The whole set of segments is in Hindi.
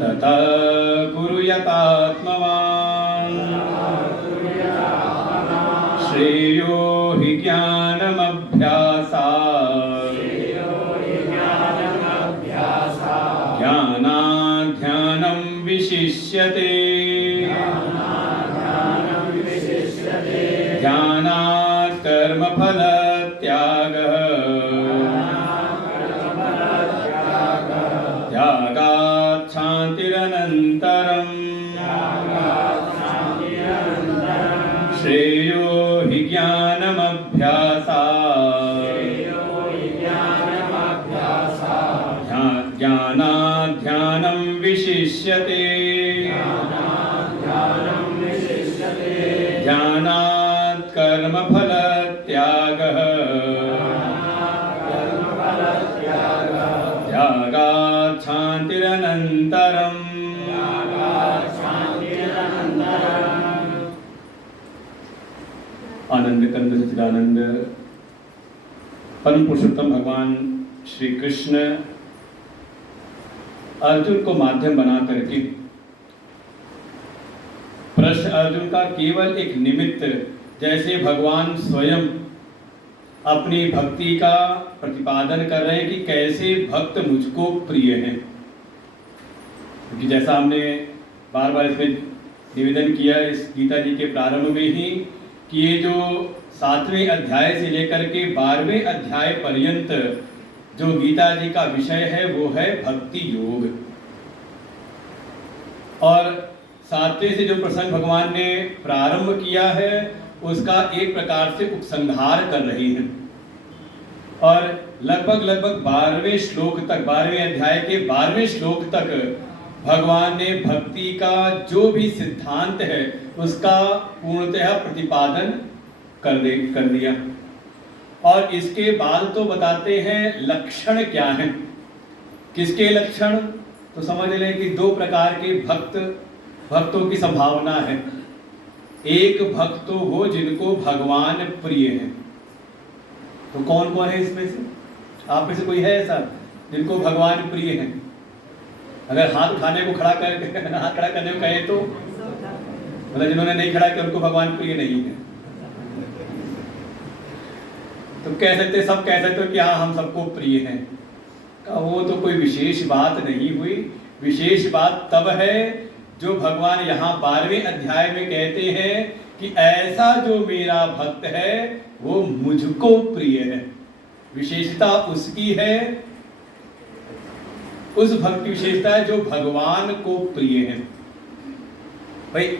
तथा कुर्यात्मवान् श्रेयो हि ज्ञानमभ्यासात् ज्ञानात् ध्यानं विशिष्यते ध्यानात् कर्मफलत्यागः त्यागात् शान्तिरनन्तरम् श्रेयो हि ज्ञानमभ्यासात् ज्ञानात् ध्यानं विशिष्यते ध्यानात् कर्मफलत्यागः त्यागात् शान्तिरनन्तरम्। आनंद कंद सच्चिदानंद परम पुरुषोत्तम भगवान श्री कृष्ण अर्जुन को माध्यम बना करके प्रश्न अर्जुन का केवल एक निमित्त, जैसे भगवान स्वयं अपनी भक्ति का प्रतिपादन कर रहे हैं कि कैसे भक्त मुझको प्रिय हैं। क्योंकि जैसा हमने बार बार इसमें निवेदन किया इस गीता जी के प्रारंभ में ही कि ये जो 7वें अध्याय से लेकर के 12वें अध्याय पर्यंत जो गीता जी का विषय है वो है भक्ति योग। और 7वें से जो प्रसंग भगवान ने प्रारंभ किया है उसका एक प्रकार से उपसंहार कर रही है। और लगभग 12वें श्लोक तक, 12वें अध्याय के 12वें श्लोक तक भगवान ने भक्ति का जो भी सिद्धांत है उसका पूर्णतः प्रतिपादन कर दिया। और इसके बाद तो बताते हैं लक्षण क्या हैं। किसके लक्षण? तो समझ लें कि 2 प्रकार के भक्तों की संभावना है। एक भक्त तो वो जिनको भगवान प्रिय है। तो कौन कौन है इसमें से? आप में से कोई है ऐसा जिनको भगवान प्रिय है? अगर हाथ उठाने को हाथ खड़ा करने को कहे तो मतलब जिन्होंने नहीं खड़ा किया उनको भगवान प्रिय नहीं है। तो कह सकते, सब कह सकते हो कि हाँ हम सबको प्रिय हैं। वो तो कोई विशेष बात नहीं हुई। विशेष बात तब है जो भगवान यहाँ 12वें अध्याय में कहते हैं कि ऐसा जो मेरा भक्त है वो मुझको प्रिय है। विशेषता उसकी है, उस भक्त की विशेषता है जो भगवान को प्रिय है। भाई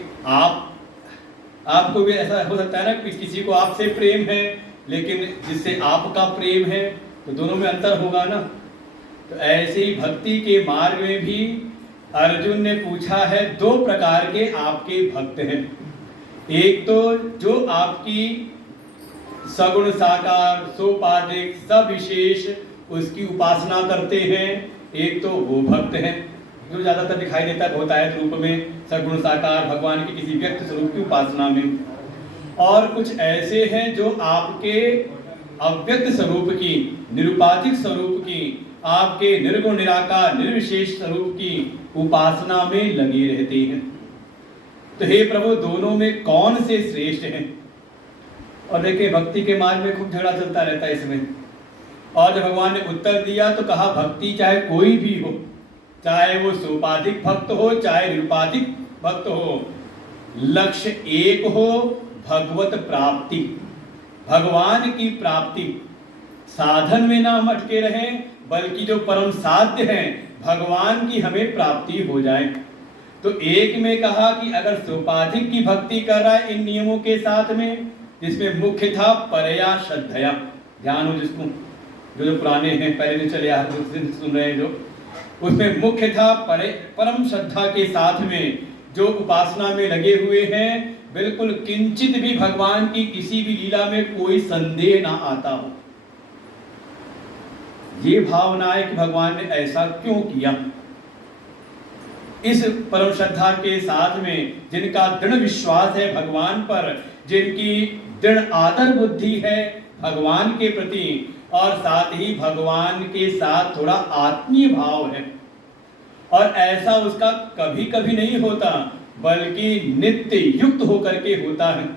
आपको भी ऐसा हो सकता है ना कि किसी को आपसे प्रेम है लेकिन जिससे आपका प्रेम है, तो दोनों में अंतर होगा ना। तो ऐसे ही भक्ति के मार्ग में भी अर्जुन ने पूछा है 2 प्रकार के आपके भक्त हैं। एक तो जो आपकी सगुण साकार सोपाधिक सविशेष उसकी उपासना करते हैं, एक तो वो भक्त हैं जो ज्यादातर दिखाई देता है बहुतायत रूप में सगुण साकार भगवान के किसी व्यक्त स्वरूप की उपासना में। और कुछ ऐसे हैं जो आपके अव्यक्त स्वरूप की, निरुपाधिक स्वरूप की, आपके निर्गुण निराकार निर्विशेष स्वरूप की उपासना में लगे रहते हैं। तो हे प्रभु, दोनों में कौन से श्रेष्ठ हैं? और देखिए भक्ति के मार्ग में खूब झगड़ा चलता रहता है इसमें। और जब भगवान ने उत्तर दिया तो कहा भक्ति चाहे कोई भी हो, चाहे वो सोपाधिक भक्त हो चाहे निरुपाधिक भक्त हो, लक्ष्य एक हो, भगवत प्राप्ति, भगवान की प्राप्ति। साधन में ना हम अटके रहें बल्कि जो परम साध्य है भगवान की हमें प्राप्ति हो जाए। तो एक में कहा कि अगर सोपाधिक की भक्ति कर रहा है इन नियमों के साथ में, जिसमें मुख्य था परया श्रद्धया, ध्यान हो जिसको, जो पुराने हैं पहले भी चले आ सुन रहे हैं जो, उसमें मुख्य था परम श्रद्धा के साथ में जो उपासना में लगे हुए हैं, बिल्कुल किंचित भी भगवान की किसी भी लीला में कोई संदेह ना आता हो। ये भावना है कि भगवान ने ऐसा क्यों किया। इस परम श्रद्धा के साथ में जिनका दृढ़ विश्वास है भगवान पर, जिनकी दृढ़ आदर बुद्धि है भगवान के प्रति, और साथ ही भगवान के साथ थोड़ा आत्मीय भाव है, और ऐसा उसका कभी कभी नहीं होता, बल्कि नित्य युक्त होकर के होता है।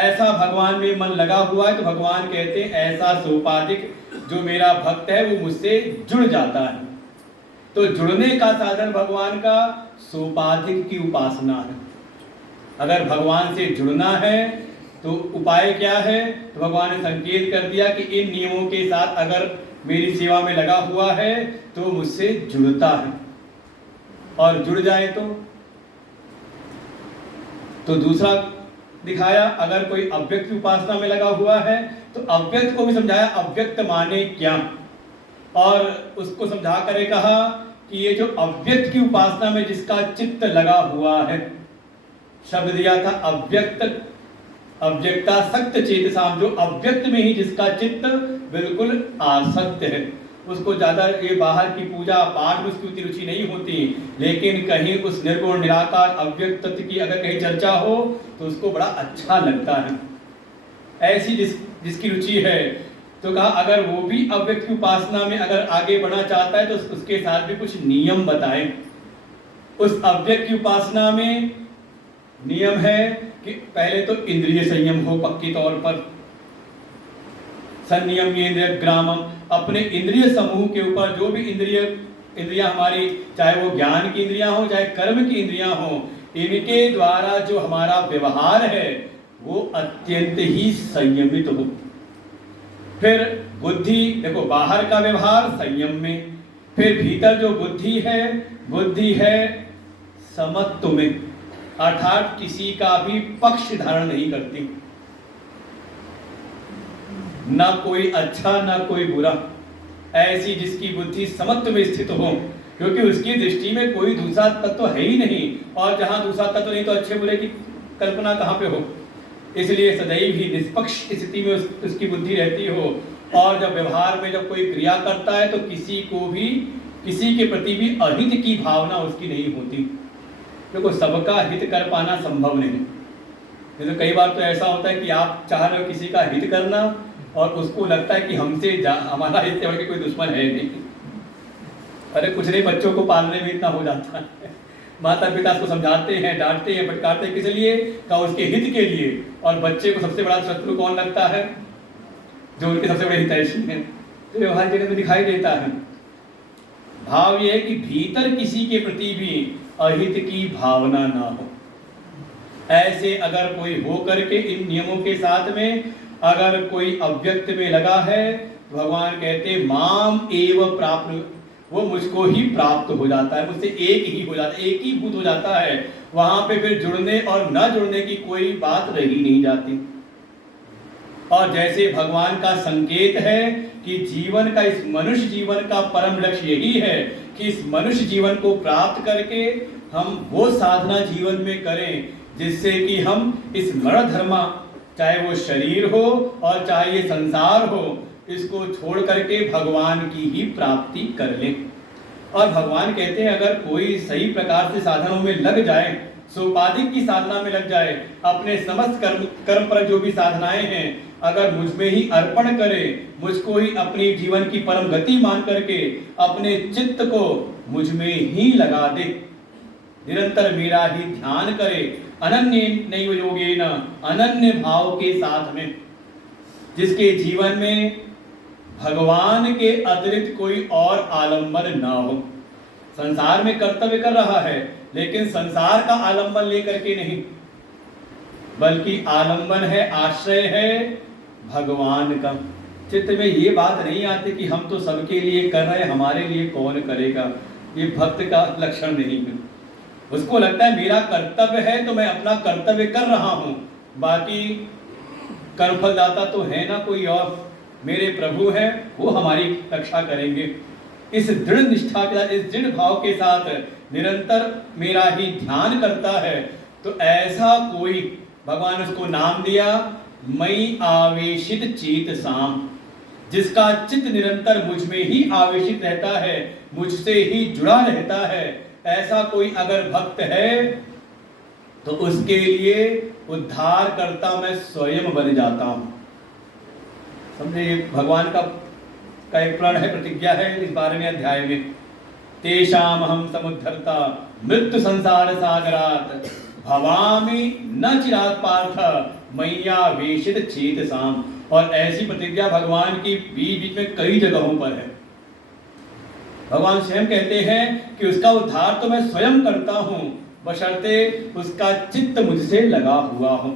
ऐसा भगवान में मन लगा हुआ है तो भगवान कहते हैं ऐसा सोपाधिक जो मेरा भक्त है वो मुझसे जुड़ जाता है। तो जुड़ने का साधन भगवान का सोपाधिक की उपासना है। अगर भगवान से जुड़ना है तो उपाय क्या है? तो भगवान ने संकेत कर दिया कि इन नियमों के साथ अगर मेरी सेवा में लगा हुआ है तो मुझसे जुड़ता है, और जुड़ जाए तो दूसरा दिखाया, अगर कोई अव्यक्त की उपासना में लगा हुआ है तो अव्यक्त को भी समझाया, अव्यक्त माने क्या, और उसको समझा कर कहा कि ये जो अव्यक्त की उपासना में जिसका चित्त लगा हुआ है, शब्द दिया था अव्यक्त, अव्यक्ता सक्त चेतसाम, जो अव्यक्त में ही जिसका चित्त बिल्कुल आसक्त है, उसको ज्यादा ये बाहर की पूजा पाठ में उसकी उतनी रुचि नहीं होती, लेकिन कहीं उस निर्गुण निराकार अव्यक्त तत्व की अगर कहीं चर्चा हो तो उसको बड़ा अच्छा लगता है। ऐसी जिसकी रुचि है, तो कहा अगर वो भी अव्यक्त की उपासना में अगर आगे बढ़ना चाहता है तो उसके साथ भी कुछ नियम बताएं। उस अव्यक्त की उपासना में नियम है कि पहले तो इंद्रिय संयम हो पक्की तौर पर, संयम इंद्रिय ग्रामम, अपने इंद्रिय समूह के ऊपर जो भी इंद्रियां हमारी, चाहे वो ज्ञान की इंद्रियां हो चाहे कर्म की इंद्रियां हो, इनके द्वारा जो हमारा व्यवहार है वो अत्यंत ही संयमित हो। फिर बुद्धि, देखो बाहर का व्यवहार संयम में, फिर भीतर जो बुद्धि है समत्व में, अर्थात किसी का भी पक्ष धारण नहीं करती, ना कोई अच्छा ना कोई बुरा, ऐसी जिसकी बुद्धि समत्व में स्थित हो, क्योंकि उसकी दृष्टि में कोई दूसरा तत्व है ही नहीं, और जहां दूसरा तत्व नहीं तो अच्छे बुरे की कल्पना कहां पे हो। इसलिए सदैव ही निष्पक्ष स्थिति में उसकी बुद्धि रहती हो, और जब व्यवहार में जब कोई क्रिया करता है तो किसी के प्रति भी अहित की भावना उसकी नहीं होती। देखो सबका हित कर पाना संभव नहीं, तो कई बार तो ऐसा होता है कि आप चाह रहे हो किसी का हित करना और उसको लगता है कि हमारा इससे बढ़ के कोई दुश्मन है नहीं। अरे कुछ नहीं, बच्चों को पालने में इतना हो जाता है, माता पिता उसको समझाते हैं, डांटते हैं, फटकारते हैं, किस लिए? का उसके हित के लिए। और बच्चे को सबसे बड़ा शत्रु कौन लगता है? जो उनके सबसे बड़े हितैषी हैं। तो व्यवहार जगत में दिखाई देता है। भाव यह है कि भीतर किसी के प्रति भी अहित की भावना ना हो। ऐसे अगर कोई हो करके इन नियमों के साथ में अगर कोई अव्यक्त में लगा है तो भगवान कहते माम एव प्राप्त, वो मुझको ही प्राप्त हो जाता है, मुझसे एक ही हो जाता है, एक ही भूत हो जाता है। वहां पे फिर जुड़ने और न जुड़ने की कोई बात रही नहीं जाती। और जैसे भगवान का संकेत है कि जीवन का, इस मनुष्य जीवन का परम लक्ष्य यही है कि इस मनुष्य जीवन को प्राप्त करके हम वो साधना जीवन में करें जिससे कि हम इस मरण धर्मा, चाहे वो शरीर हो और चाहे ये संसार हो, इसको छोड़ करके भगवान की ही प्राप्ति कर लें। और भगवान कहते हैं अगर कोई सही प्रकार से साधनों में लग जाए, सोपाधिक की साधना में लग जाए, अपने समस्त कर्म पर जो भी साधनाएं हैं अगर मुझ में ही अर्पण करे, मुझको ही अपनी जीवन की परम गति मान करके अपने चित्त को मुझ में ही लगा दे, निरंतर मेरा ही ध्यान करे, अनन्य नैव योगेन, अनन्य भाव के साथ में, जिसके जीवन में भगवान के अतिरिक्त कोई और आलंबन ना हो। संसार में कर्तव्य कर रहा है लेकिन संसार का आलंबन लेकर के नहीं, बल्कि आलंबन है, आश्रय है भगवान का। चित्त में ये बात नहीं आती कि हम तो सबके लिए कर रहे हैं, हमारे लिए कौन करेगा। ये भक्त का लक्षण नहीं है। उसको लगता है मेरा कर्तव्य है तो मैं अपना कर्तव्य कर रहा हूं, बाकी कर्मफलदाता तो है ना कोई और, मेरे प्रभु हैं, वो हमारी रक्षा करेंगे। इस दृढ़ निष्ठा के साथ, इस दृढ़ भाव के साथ निरंतर मेरा ही ध्यान करता है, तो ऐसा कोई, भगवान उसको नाम दिया मई आवेशित चेतसाम, जिसका चित्त निरंतर मुझ में ही आवेशित रहता है, मुझसे ही जुड़ा रहता है। ऐसा कोई अगर भक्त है तो उसके लिए उद्धार करता मैं स्वयं बन जाता हूं। समझे, भगवान का एक प्रण है, प्रतिज्ञा है इस 12वें अध्याय में तेषाम हम समुद्धरता मृत्यु संसार सागरात भवामि न चिरात पार्थ मैया वेशित चेतसाम। और ऐसी प्रतिज्ञा भगवान की बीच बीच में कई जगहों पर है। भगवान स्वयं कहते हैं कि उसका उद्धार तो मैं स्वयं करता हूं, बशर्ते उसका चित्त मुझसे लगा हुआ हो,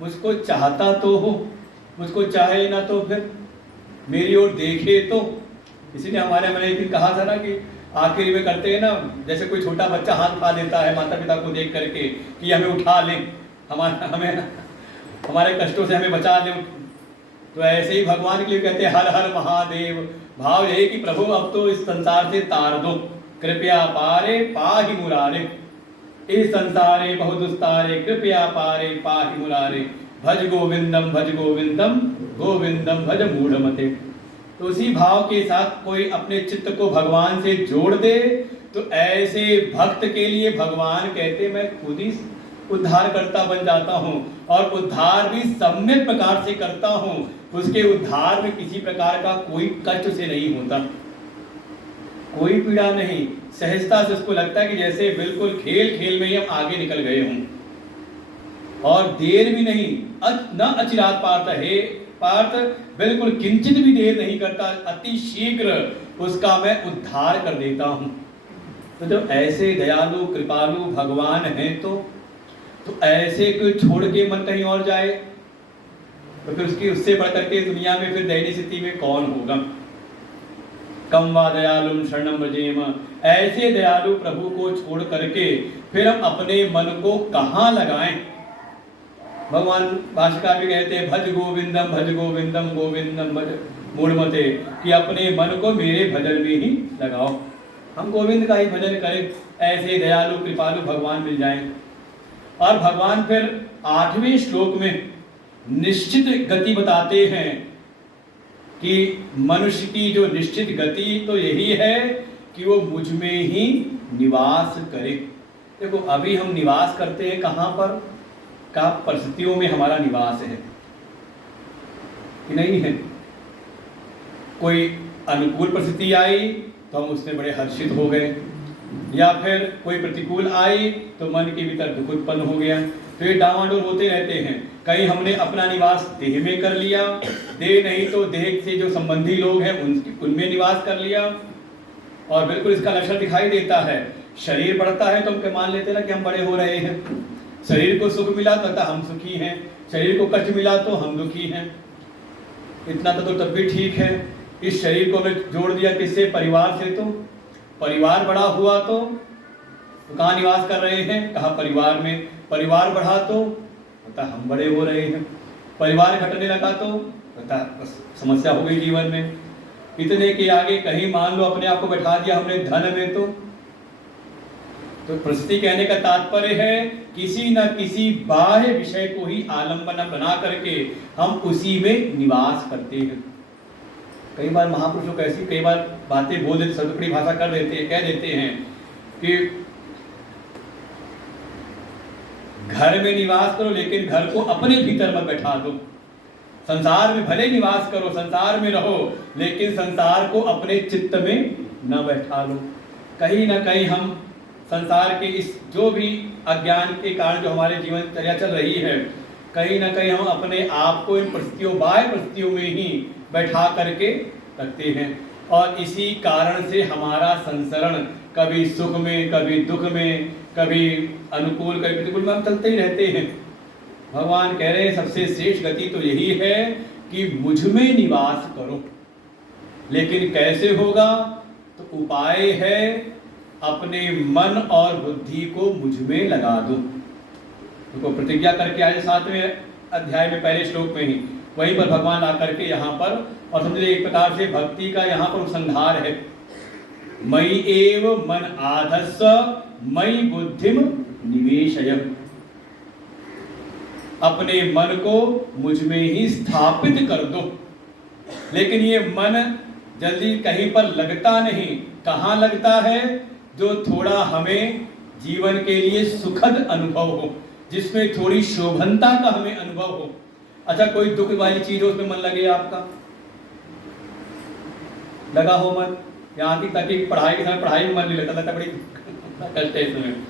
मुझको चाहता तो हो, मुझको चाहे ना तो फिर मेरी ओर देखे तो। इसीलिए हमारे मैंने एक दिन कहा था ना कि आखिरी में करते हैं ना, जैसे कोई छोटा बच्चा हाथ उठा देता है माता पिता को देख करके कि हमें उठा लें, हमारे कष्टों से हमें बचा लें, तो ऐसे ही भगवान के लिए कहते हैं हर हर महादेव। भाव यही कि प्रभु अब तो इस संसार से तार दो, कृपया पारे पाहि मुरारे, इस संसारे बहुत दुस्तारे कृपया पारे पाहि मुरारे, भज गोविंदम गोविंदम भज मूढ़मते। तो उसी भाव के साथ कोई अपने चित्त को भगवान से जोड़ दे तो ऐसे भक्त के लिए भगवान कहते मैं खुद ही उद्धारकर्ता बन जाता हूँ, और उद्धार भी सम्यक प्रकार से करता हूँ। उसके उद्धार में किसी प्रकार का कोई कष्ट से नहीं होता, कोई पीड़ा नहीं, सहजता से उसको लगता है कि जैसे बिल्कुल खेल खेल में ही हम आगे निकल गए हों, और देर भी नहीं, न अचिरात पार्थ, हे पार्थ बिल्कुल किंचित भी देर नहीं करता, अति शीघ्र उसका मैं उद्धार कर देता हूँ। तो जब ऐसे दयालु कृपालु भगवान हैं तो ऐसे कोई छोड़ के मन कहीं और जाए तो फिर उसकी उससे बढ़कर के दुनिया में फिर दयनीय स्थिति में कौन होगा। कम वा दयालुम शरणम व्रजेम, ऐसे दयालु प्रभु को छोड़ करके फिर हम अपने मन को कहाँ लगाएं। भगवान भाष्यकार भी कहते हैं भज गोविंदम गोविंदम भज मूढ़मते, कि अपने मन को मेरे भजन में ही लगाओ, हम गोविंद का ही भजन करें, ऐसे दयालु कृपालु भगवान मिल जाएं। और भगवान फिर 8वें श्लोक में निश्चित गति बताते हैं कि मनुष्य की जो निश्चित गति तो यही है कि वो मुझ में ही निवास करे। देखो अभी हम निवास करते हैं कहाँ पर, का परिस्थितियों में हमारा निवास है कि नहीं है। कोई अनुकूल परिस्थिति आई तो हम उससे बड़े हर्षित हो गए, या फिर कोई प्रतिकूल आई तो मन के भीतर दुख उत्पन्न हो गया, तो ये डामाडोल होते रहते हैं। कहीं हमने अपना निवास देह में कर लिया, देह नहीं तो देह से जो संबंधी लोग हैं उनमें निवास कर लिया, और बिल्कुल इसका लक्षण दिखाई देता है। शरीर बढ़ता है तो हम मान लेते हैं ना कि हम बड़े हो रहे हैं, शरीर को सुख मिला तो हम सुखी हैं, शरीर को कष्ट मिला तो हम दुखी हैं। इतना तो तब भी ठीक है। इस शरीर को हमें जोड़ दिया किससे, परिवार से, तो परिवार बड़ा हुआ तो कहाँ निवास कर रहे हैं, कहाँ परिवार में। परिवार बढ़ा तो पता हम बड़े हो रहे हैं, परिवार घटने लगा तो पता बस समस्या हो गई जीवन में। इतने के आगे कहीं मान लो अपने आप को बैठा दिया हमने धन में, तो परिस्थिति कहने का तात्पर्य है किसी न किसी बाह्य विषय को ही आलंबन बना करके हम उसी में निवास करते हैं। कई बार महापुरुषों को ऐसी कई बार बातें बोल देते, सदुपड़ी भाषा कर देते हैं, कह देते हैं कि घर में निवास करो लेकिन घर को अपने भीतर मत बैठा दो। संसार में भले निवास करो, संसार में रहो, लेकिन संसार को अपने चित्त में न बैठा लो। कहीं ना कहीं हम संसार के इस जो भी अज्ञान के कारण जो हमारे जीवन चर्या चल रही है, कहीं ना कहीं हम अपने आप को इन परिस्थितियों बाह्य परिस्थितियों में ही बैठा करके रखते हैं, और इसी कारण से हमारा संसरण कभी सुख में, कभी दुख में, कभी अनुकूल कभी प्रतिकूल में हम चलते ही रहते हैं। भगवान कह रहे हैं सबसे श्रेष्ठ गति तो यही है कि मुझ में निवास करो। लेकिन कैसे होगा, तो उपाय है अपने मन और बुद्धि को मुझ में लगा दो। तो प्रतिज्ञा करके आए 7वें अध्याय में पहले श्लोक में ही, वहीं पर भगवान ला करके यहाँ पर, और समझे एक प्रकार से भक्ति का यहाँ पर उपसंहार है। मयि एव मन आधस्व मयि बुद्धिम निवेशय, अपने मन को मुझ में ही स्थापित कर दो। लेकिन ये मन जल्दी कहीं पर लगता नहीं। कहाँ लगता है, जो थोड़ा हमें जीवन के लिए सुखद अनुभव हो, जिसमें थोड़ी शोभनता का हमें अनुभव हो। अच्छा कोई दुख वाली चीज हो उसमें मन लगे आपका, लगा हो मन, यहाँ की तक कि पढ़ाई के समय पढ़ाई में मन नहीं लगता था, बड़ी कष्ट है इसमें।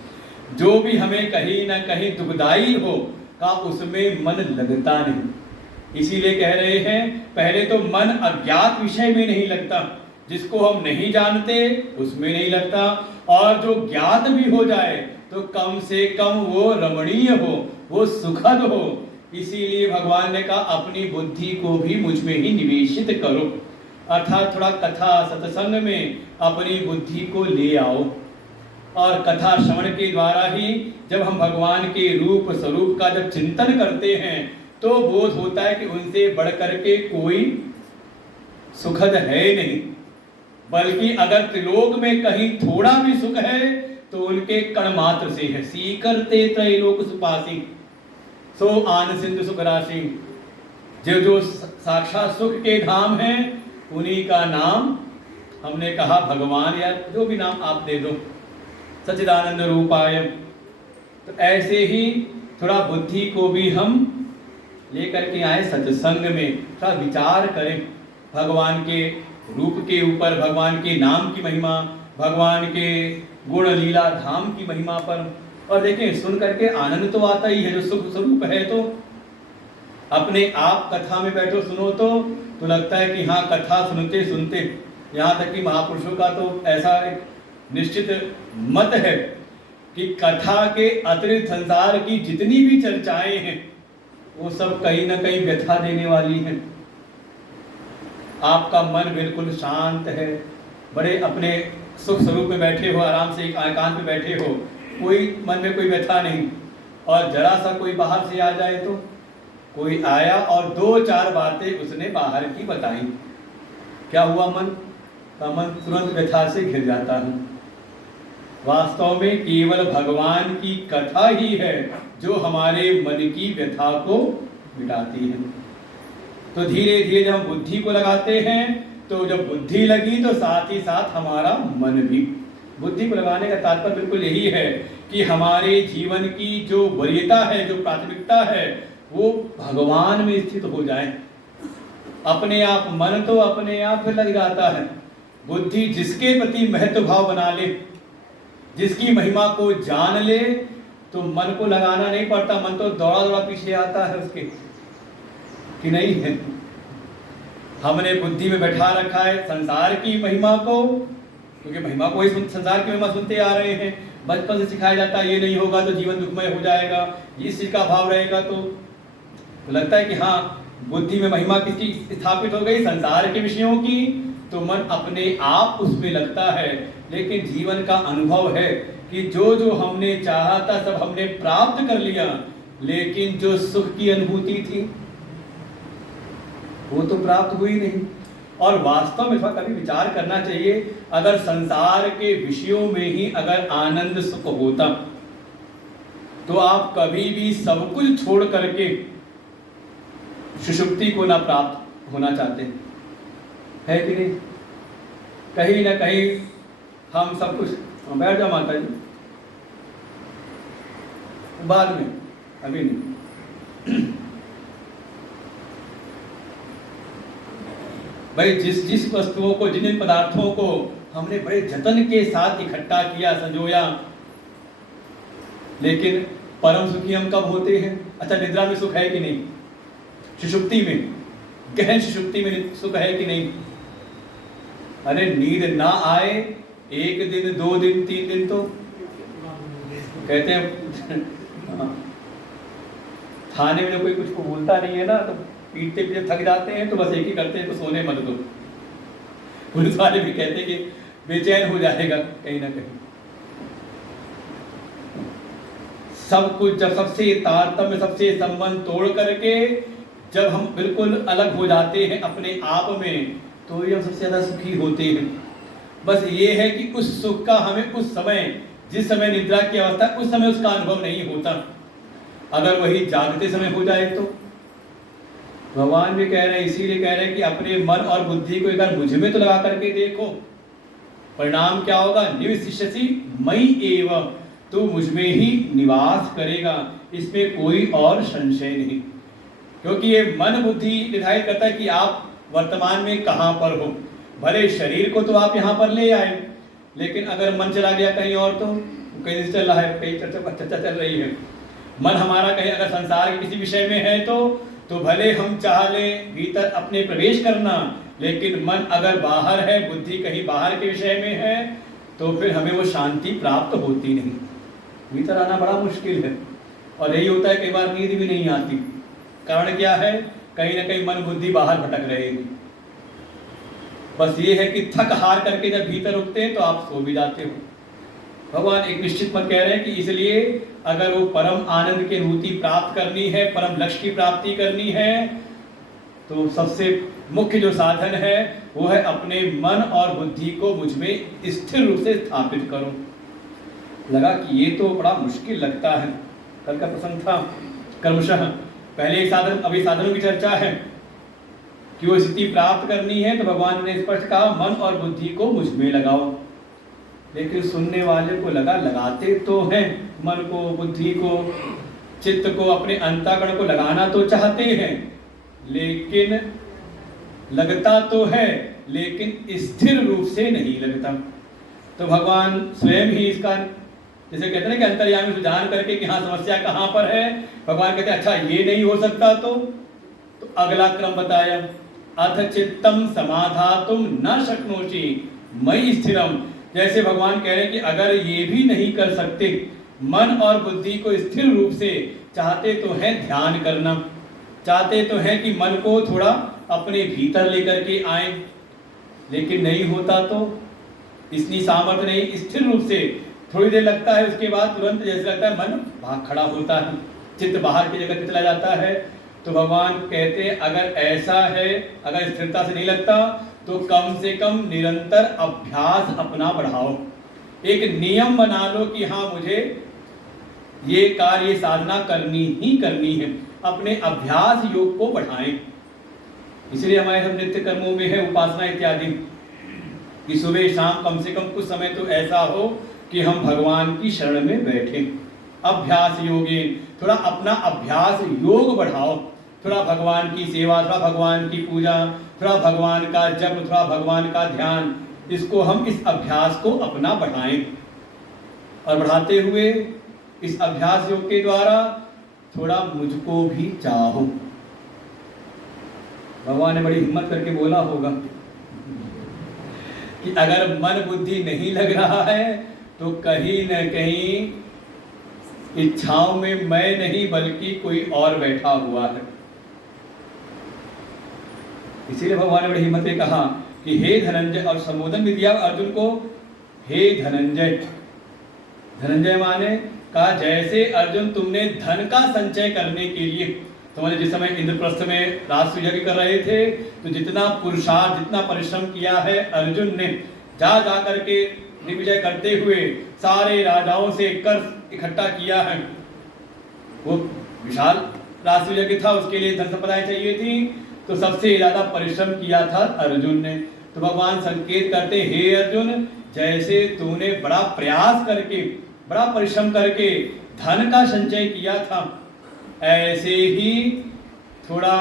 जो भी हमें कहीं ना कहीं दुखदाई हो का उसमें मन लगता नहीं। इसीलिए कह रहे हैं पहले तो मन अज्ञात विषय में नहीं लगता, जिसको हम नहीं जानते उसमें नहीं लगता, और जो ज्ञात भी हो जाए तो कम से कम वो रमणीय हो, वो सुखद हो। इसीलिए भगवान ने कहा अपनी बुद्धि को भी मुझ में ही निवेशित करो, अर्थात थोड़ा कथा सत्संग में अपनी बुद्धि को ले आओ। और कथा श्रवण के द्वारा ही जब हम भगवान के रूप स्वरूप का जब चिंतन करते हैं तो बोध होता है कि उनसे बढ़कर के कोई सुखद है नहीं, बल्कि अगर त्रिलोक में कहीं थोड़ा भी सुख है तो उनके कण मात्र से है। सीकरते त्रैलोक सुपासी सो आन सिंधु सुख राशि। जो साक्षात सुख के धाम है उन्हीं का नाम हमने कहा भगवान, या जो भी नाम आप दे दो, सच्चिदानंद रूपाय। तो ऐसे ही थोड़ा बुद्धि को भी हम लेकर के आए सत्संग में, थोड़ा विचार करें भगवान के रूप के ऊपर, भगवान के नाम की महिमा, भगवान के गुण लीला धाम की महिमा पर। और देखें सुन करके आनंद तो आता ही है, जो सुख स्वरूप है। तो अपने आप कथा में बैठो सुनो तो लगता है कि हाँ कथा सुनते सुनते, यहाँ तक कि महापुरुषों का तो ऐसा एक निश्चित मत है कि कथा के अतिरिक्त संसार की जितनी भी चर्चाएं हैं वो सब कहीं ना कहीं व्यथा देने वाली हैं। आपका मन बिल्कुल शांत है, बड़े अपने सुख स्वरूप में बैठे हो, आराम से एकांत में बैठे हो, कोई मन में कोई व्यथा नहीं, और जरा सा कोई बाहर से आ जाए तो कोई आया और दो चार बातें उसने बाहर की बताई, क्या हुआ मन का मन तुरंत व्यथा से घिर जाता है। वास्तव में केवल भगवान की कथा ही है जो हमारे मन की व्यथा को मिटाती है। तो धीरे धीरे जब हम बुद्धि को लगाते हैं तो जब बुद्धि लगी तो साथ ही साथ हमारा मन भी। बुद्धि को लगाने का तात्पर्य बिल्कुल यही है कि हमारे जीवन की जो वरीयता है, जो प्राथमिकता है, वो भगवान में स्थित हो जाए। अपने आप मन तो अपने आप फिर लग जाता है। बुद्धि जिसके प्रति महत्व भाव बना ले, जिसकी महिमा को जान ले, तो मन को लगाना नहीं पड़ता, मन तो दौड़ा दौड़ा पीछे आता है उसके, कि नहीं है। हमने बुद्धि में बैठा रखा है संसार की महिमा को, क्योंकि महिमा को ही संसार की महिमा सुनते आ रहे हैं, बचपन से सिखाया जाता है ये नहीं होगा तो जीवन दुखमय हो जाएगा, इस चीज का भाव रहेगा। तो लगता है कि हाँ बुद्धि में महिमा किसकी स्थापित हो गई, संसार के विषयों की, तो मन अपने आप उसमें लगता है। लेकिन जीवन का अनुभव है कि जो जो हमने चाहा था सब हमने प्राप्त कर लिया, लेकिन जो सुख की अनुभूति थी वो तो प्राप्त हुई नहीं। और वास्तव में कभी विचार करना चाहिए, अगर संसार के विषयों में ही अगर आनंद सुख होता तो आप कभी भी सब कुछ छोड़ करके सुषुप्ति को ना प्राप्त होना चाहते है कि नहीं। कहीं ना कहीं हम सब कुछ, बैठ जाओ माता जी, बाद में, अभी नहीं। भाई जिस वस्तुओं को, जिन पदार्थों को हमने बड़े जतन के साथ इकट्ठा किया, संजोया, लेकिन परम सुखी हम कब होते हैं? अच्छा निद्रा में सुख है कि नहीं? सुषुप्ति में, गहन सुषुप्ति में सुख है कि नहीं? अरे नींद ना आए 1 दिन 2 दिन 3 दिन तो कहते हैं थाने में जब कोई कुछ को बोलता नहीं है ना तो पीटते पीटते थक जाते हैं, तो बस एक ही करते हैं, तो सोने मत दो। पुलिस वाले भी कहते हैं कि बेचैन हो जाएगा कहीं ना कहीं। सब कुछ जब सबसे तारतम्य, सबसे संबंध तोड़ करके जब हम बिल्कुल अलग हो जाते हैं अपने आप में, तो ये हम सबसे ज्यादा सुखी होते हैं। बस ये है कि उस सुख का हमें उस समय, जिस समय निद्रा की अवस्था, उस समय उसका अनुभव नहीं होता। अगर वही जागते समय हो जाए तो भगवान भी कह रहे हैं, इसीलिए कह रहे हैं कि अपने मन और बुद्धि को एक बार मुझ में तो लगा करके देखो, परिणाम क्या होगा? निवसिष्यसि मयि एव, तो मुझ में ही निवास करेगा, इसमें कोई और संशय नहीं। क्योंकि ये मन बुद्धि निर्धारित करता है कि आप वर्तमान में कहाँ पर हो। भले शरीर को तो आप यहाँ पर ले आए, लेकिन अगर मन चला गया कहीं और तो कहीं से चल रहा है, कहीं चर्चा चल रही है। मन हमारा कहीं अगर संसार के किसी विषय में है तो भले हम चाह लें भीतर अपने प्रवेश करना, लेकिन मन अगर बाहर है, बुद्धि कहीं बाहर के विषय में है, तो फिर हमें वो शांति प्राप्त होती नहीं। भीतर आना बड़ा मुश्किल है। और यही होता है, कई बार नींद भी नहीं आती। कारण क्या है? कहीं ना कहीं मन बुद्धि बाहर भटक रहेगी। बस ये है कि थक हार करके जब भीतर उठते हैं तो आप सो भी जाते हो। भगवान एक निश्चित मत कह रहे हैं कि इसलिए अगर वो परम आनंद की अनुभूति प्राप्त करनी है, परम लक्ष्य की प्राप्ति करनी है, तो सबसे मुख्य जो साधन है वो है अपने मन और बुद्धि को मुझ में स्थिर रूप से स्थापित करो। लगा कि ये तो बड़ा मुश्किल लगता है। कल का प्रसंग था क्रमशः, पहले एक साधन, अभी साधनों की चर्चा है कि वो स्थिति प्राप्त करनी है, तो भगवान ने स्पष्ट कहा मन और बुद्धि को मुझ में लगाओ। लेकिन सुनने वाले को लगा लगाते तो हैं, मन को, बुद्धि को, चित्त को, अपने अंतःकरण को लगाना तो चाहते हैं, लेकिन लगता तो है, लेकिन स्थिर रूप से नहीं लगता। तो भगवान स्वयं ही इसका, जैसे कहते हैं कि अंतर्यामी से जान करके कि हाँ समस्या कहाँ पर है, भगवान कहते हैं अच्छा ये नहीं हो सकता तो अगला क्रम बताया, अथ चित्तम समाधातुम न शक्नोषि मयि स्थिरम। जैसे भगवान कह रहे हैं कि अगर ये भी नहीं कर सकते, मन और बुद्धि को स्थिर रूप से चाहते तो हैं ध्यान करना, चाहते तो हैं कि मन को थोड़ा अपने भीतर लेकर के आए, लेकिन नहीं होता तो इतनी सामर्थ्य नहीं, स्थिर रूप से थोड़ी देर लगता है, उसके बाद तुरंत जैसे लगता है मन भाग खड़ा होता है, चित्त बाहर की जगह चला जाता है। तो भगवान कहते हैं अगर ऐसा है, अगर स्थिरता से नहीं लगता तो कम से कम निरंतर अभ्यास अपना बढ़ाओ। एक नियम बना लो कि हाँ मुझे ये कार्य, साधना करनी ही करनी है। अपने अभ्यास योग को बढ़ाएं। इसलिए हमारे सब नित्य कर्मों में है उपासना इत्यादि कि सुबह शाम कम से कम कुछ समय तो ऐसा हो कि हम भगवान की शरण में बैठें। अभ्यास योगे, थोड़ा अपना अभ्यास योग बढ़ाओ, थोड़ा भगवान की सेवा, थोड़ा भगवान की पूजा, थोड़ा भगवान का जप, थोड़ा भगवान का ध्यान, इसको हम इस अभ्यास को अपना बढ़ाएं। और बढ़ाते हुए इस अभ्यास योग के द्वारा थोड़ा मुझको भी चाहो। भगवान ने बड़ी हिम्मत करके बोला होगा कि अगर मन बुद्धि नहीं लग रहा है तो कहीं न कहीं इच्छाओं में मैं नहीं बल्कि कोई और बैठा हुआ है। इसीलिए भगवान ने बड़ी हिम्मत से कहा कि हे धनंजय, और संबोधन भी दिया अर्जुन को, हे धनंजय। धनंजय माने कहा जैसे अर्जुन तुमने धन का संचय करने के लिए, तुमने जिस समय इंद्रप्रस्थ में राष्ट्र यज्ञ कर रहे थे, तो जितना पुरुषार्थ, जितना परिश्रम किया है अर्जुन ने, जा करके दिग्विजय करते हुए सारे राजाओं से कर इकट्ठा किया है। वो विशाल राष्ट्र यज्ञ था, उसके लिए धन संपदाएं चाहिए थी, तो सबसे ज्यादा परिश्रम किया था अर्जुन ने। तो भगवान संकेत करते, हे अर्जुन, जैसे तूने बड़ा प्रयास करके, बड़ा परिश्रम करके धन का संचय किया था, ऐसे ही थोड़ा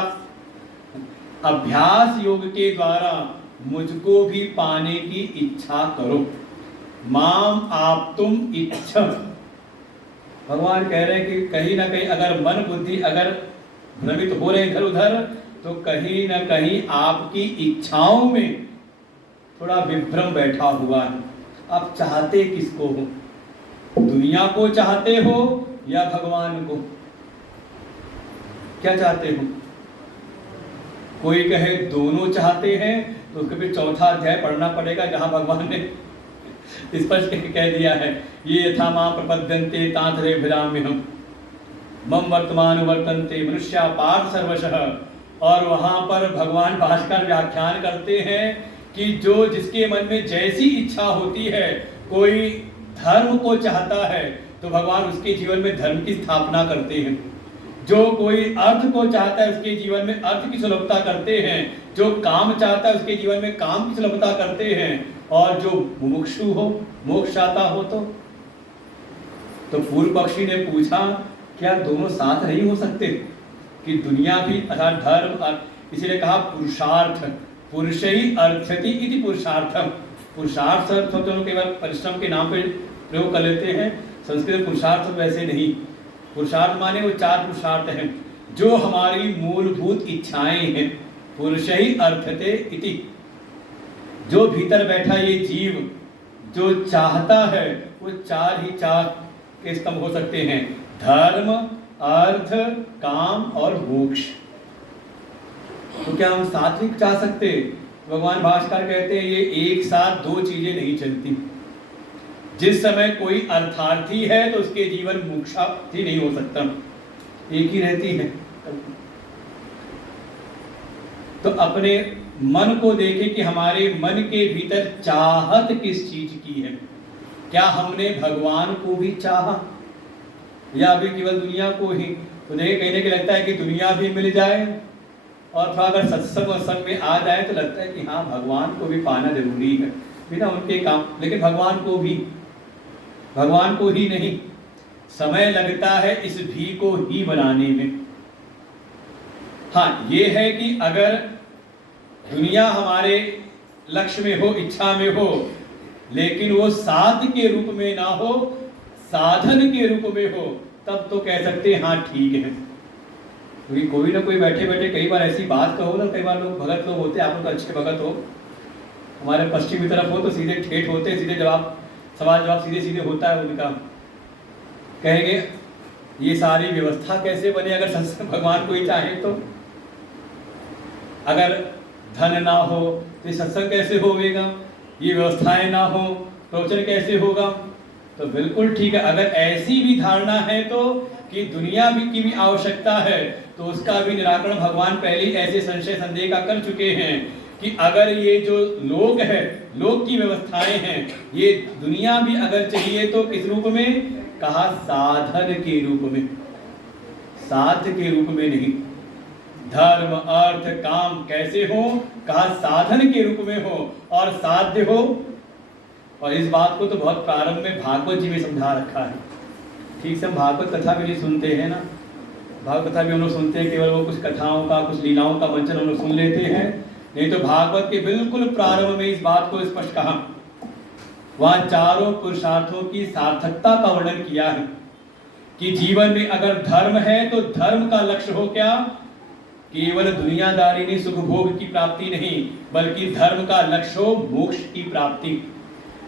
अभ्यास योग के द्वारा मुझको भी पाने की इच्छा करो। माम आप तुम इच्छा। भगवान कह रहे हैं कि कहीं ना कहीं अगर मन बुद्धि अगर भ्रमित हो रहे इधर उधर, तो कहीं ना कहीं आपकी इच्छाओं में थोड़ा विभ्रम बैठा हुआ है। आप चाहते किसको हो? दुनिया को चाहते हो या भगवान को? क्या चाहते हो? कोई कहे दोनों चाहते हैं तो उसके फिर चौथा अध्याय पढ़ना पड़ेगा, जहां भगवान ने स्पष्ट कह दिया है, ये यथा मां प्रपद्यन्ते तांतरे भजाम्यहम् मम वर्तमान वर्तन्ते मनुष्या पार्थ सर्वशः। और वहां पर भगवान भास्कर व्याख्यान करते हैं कि जो जिसके मन में जैसी इच्छा होती है, कोई धर्म को चाहता है तो भगवान उसके जीवन में धर्म की स्थापना करते हैं, जो कोई अर्थ को चाहता है उसके जीवन में अर्थ की सुलभता करते हैं, जो काम चाहता है उसके जीवन में काम की सुलभता करते हैं, और जो मुमुक्षु हो, मोक्ष चाहता हो तो पूर्व पक्षी ने पूछा क्या दोनों साथ नहीं हो सकते कि दुनिया भी अर्थात धर्म, इसीलिए कहा पुरुषार्थ, पुरुषै अर्थति इति पुरुषार्थम। पुरुषार्थ अर्थ तो केवल परिश्रम के नाम पे प्रयोग कर लेते हैं, संस्कृत में पुरुषार्थ वैसे नहीं। पुरुषार्थ माने वो 4 पुरुषार्थ हैं जो हमारी मूलभूत इच्छाएं हैं। पुरुषै अर्थते इति, जो भीतर बैठा ये जीव जो चाहता है वो 4 ही 4 के स्तंभ हो सकते हैं, धर्म, अर्थ, काम और मोक्ष। तो क्या हम सात्विक चाह सकते? भगवान भाष्यकार कहते हैं ये एक साथ 2 चीजें नहीं चलती। जिस समय कोई अर्थार्थी है तो उसके जीवन मोक्षार्थी नहीं हो सकता, एक ही रहती है। तो अपने मन को देखें कि हमारे मन के भीतर चाहत किस चीज की है। क्या हमने भगवान को भी चाहा या अभी केवल दुनिया को ही? तो देखे कहने के लगता है कि दुनिया भी मिल जाए और थोड़ा अगर सत्संग और संग में आ जाए तो लगता है कि हाँ भगवान को भी पाना जरूरी है, बिना उनके काम। लेकिन भगवान को ही नहीं, समय लगता है इस भी को ही बनाने में। हाँ ये है कि अगर दुनिया हमारे लक्ष्य में हो, इच्छा में हो, लेकिन वो साध के रूप में ना हो, साधन के रूप में हो, तब तो कह सकते हैं हाँ ठीक है। क्योंकि कोई ना कोई बैठे बैठे कई बार ऐसी बात कहो ना, कई बार लोग भगत लोग होते हैं, आप लोग अच्छे भगत हो, हमारे पश्चिमी तरफ हो तो सीधे ठेठ होते हैं, सीधे सवाल जवाब सीधे सीधे होता है उनका। कहेंगे ये सारी व्यवस्था कैसे बने अगर संस्कृत भगवान को ही चाहे तो? अगर धन ना हो तो सत्संग कैसे होगा? ये व्यवस्थाएं ना हो प्रवचन कैसे होगा? तो बिल्कुल ठीक है। अगर ऐसी भी धारणा है तो कि दुनिया भी की भी आवश्यकता है, तो उसका भी निराकरण भगवान पहले ही ऐसे संशय संदेह का कर चुके हैं कि अगर ये जो लोक है, लोक की व्यवस्थाएं हैं, ये दुनिया भी अगर चाहिए तो किस रूप में? कहा साधन के रूप में, साध्य के रूप में नहीं। धर्म, अर्थ, काम कैसे हो? कहा साधन के रूप में हो और साध्य हो। और इस बात को तो बहुत प्रारंभ में भागवत जी में समझा रखा है। ठीक से हम भागवत कथा भी नहीं सुनते हैं ना, भागवत कथा भी हम लोग सुनते हैं, केवल वो कुछ कथाओं का, कुछ लीलाओं का मंचन हम लोग सुन लेते हैं। नहीं तो भागवत के बिल्कुल प्रारंभ में इस बात को स्पष्ट कहा, वहां 4 पुरुषार्थों की सार्थकता का वर्णन किया है कि जीवन में अगर धर्म है तो धर्म का लक्ष्य हो क्या? केवल दुनियादारी नहीं, सुख भोग की प्राप्ति नहीं, बल्कि धर्म का लक्ष्य हो मोक्ष की प्राप्ति।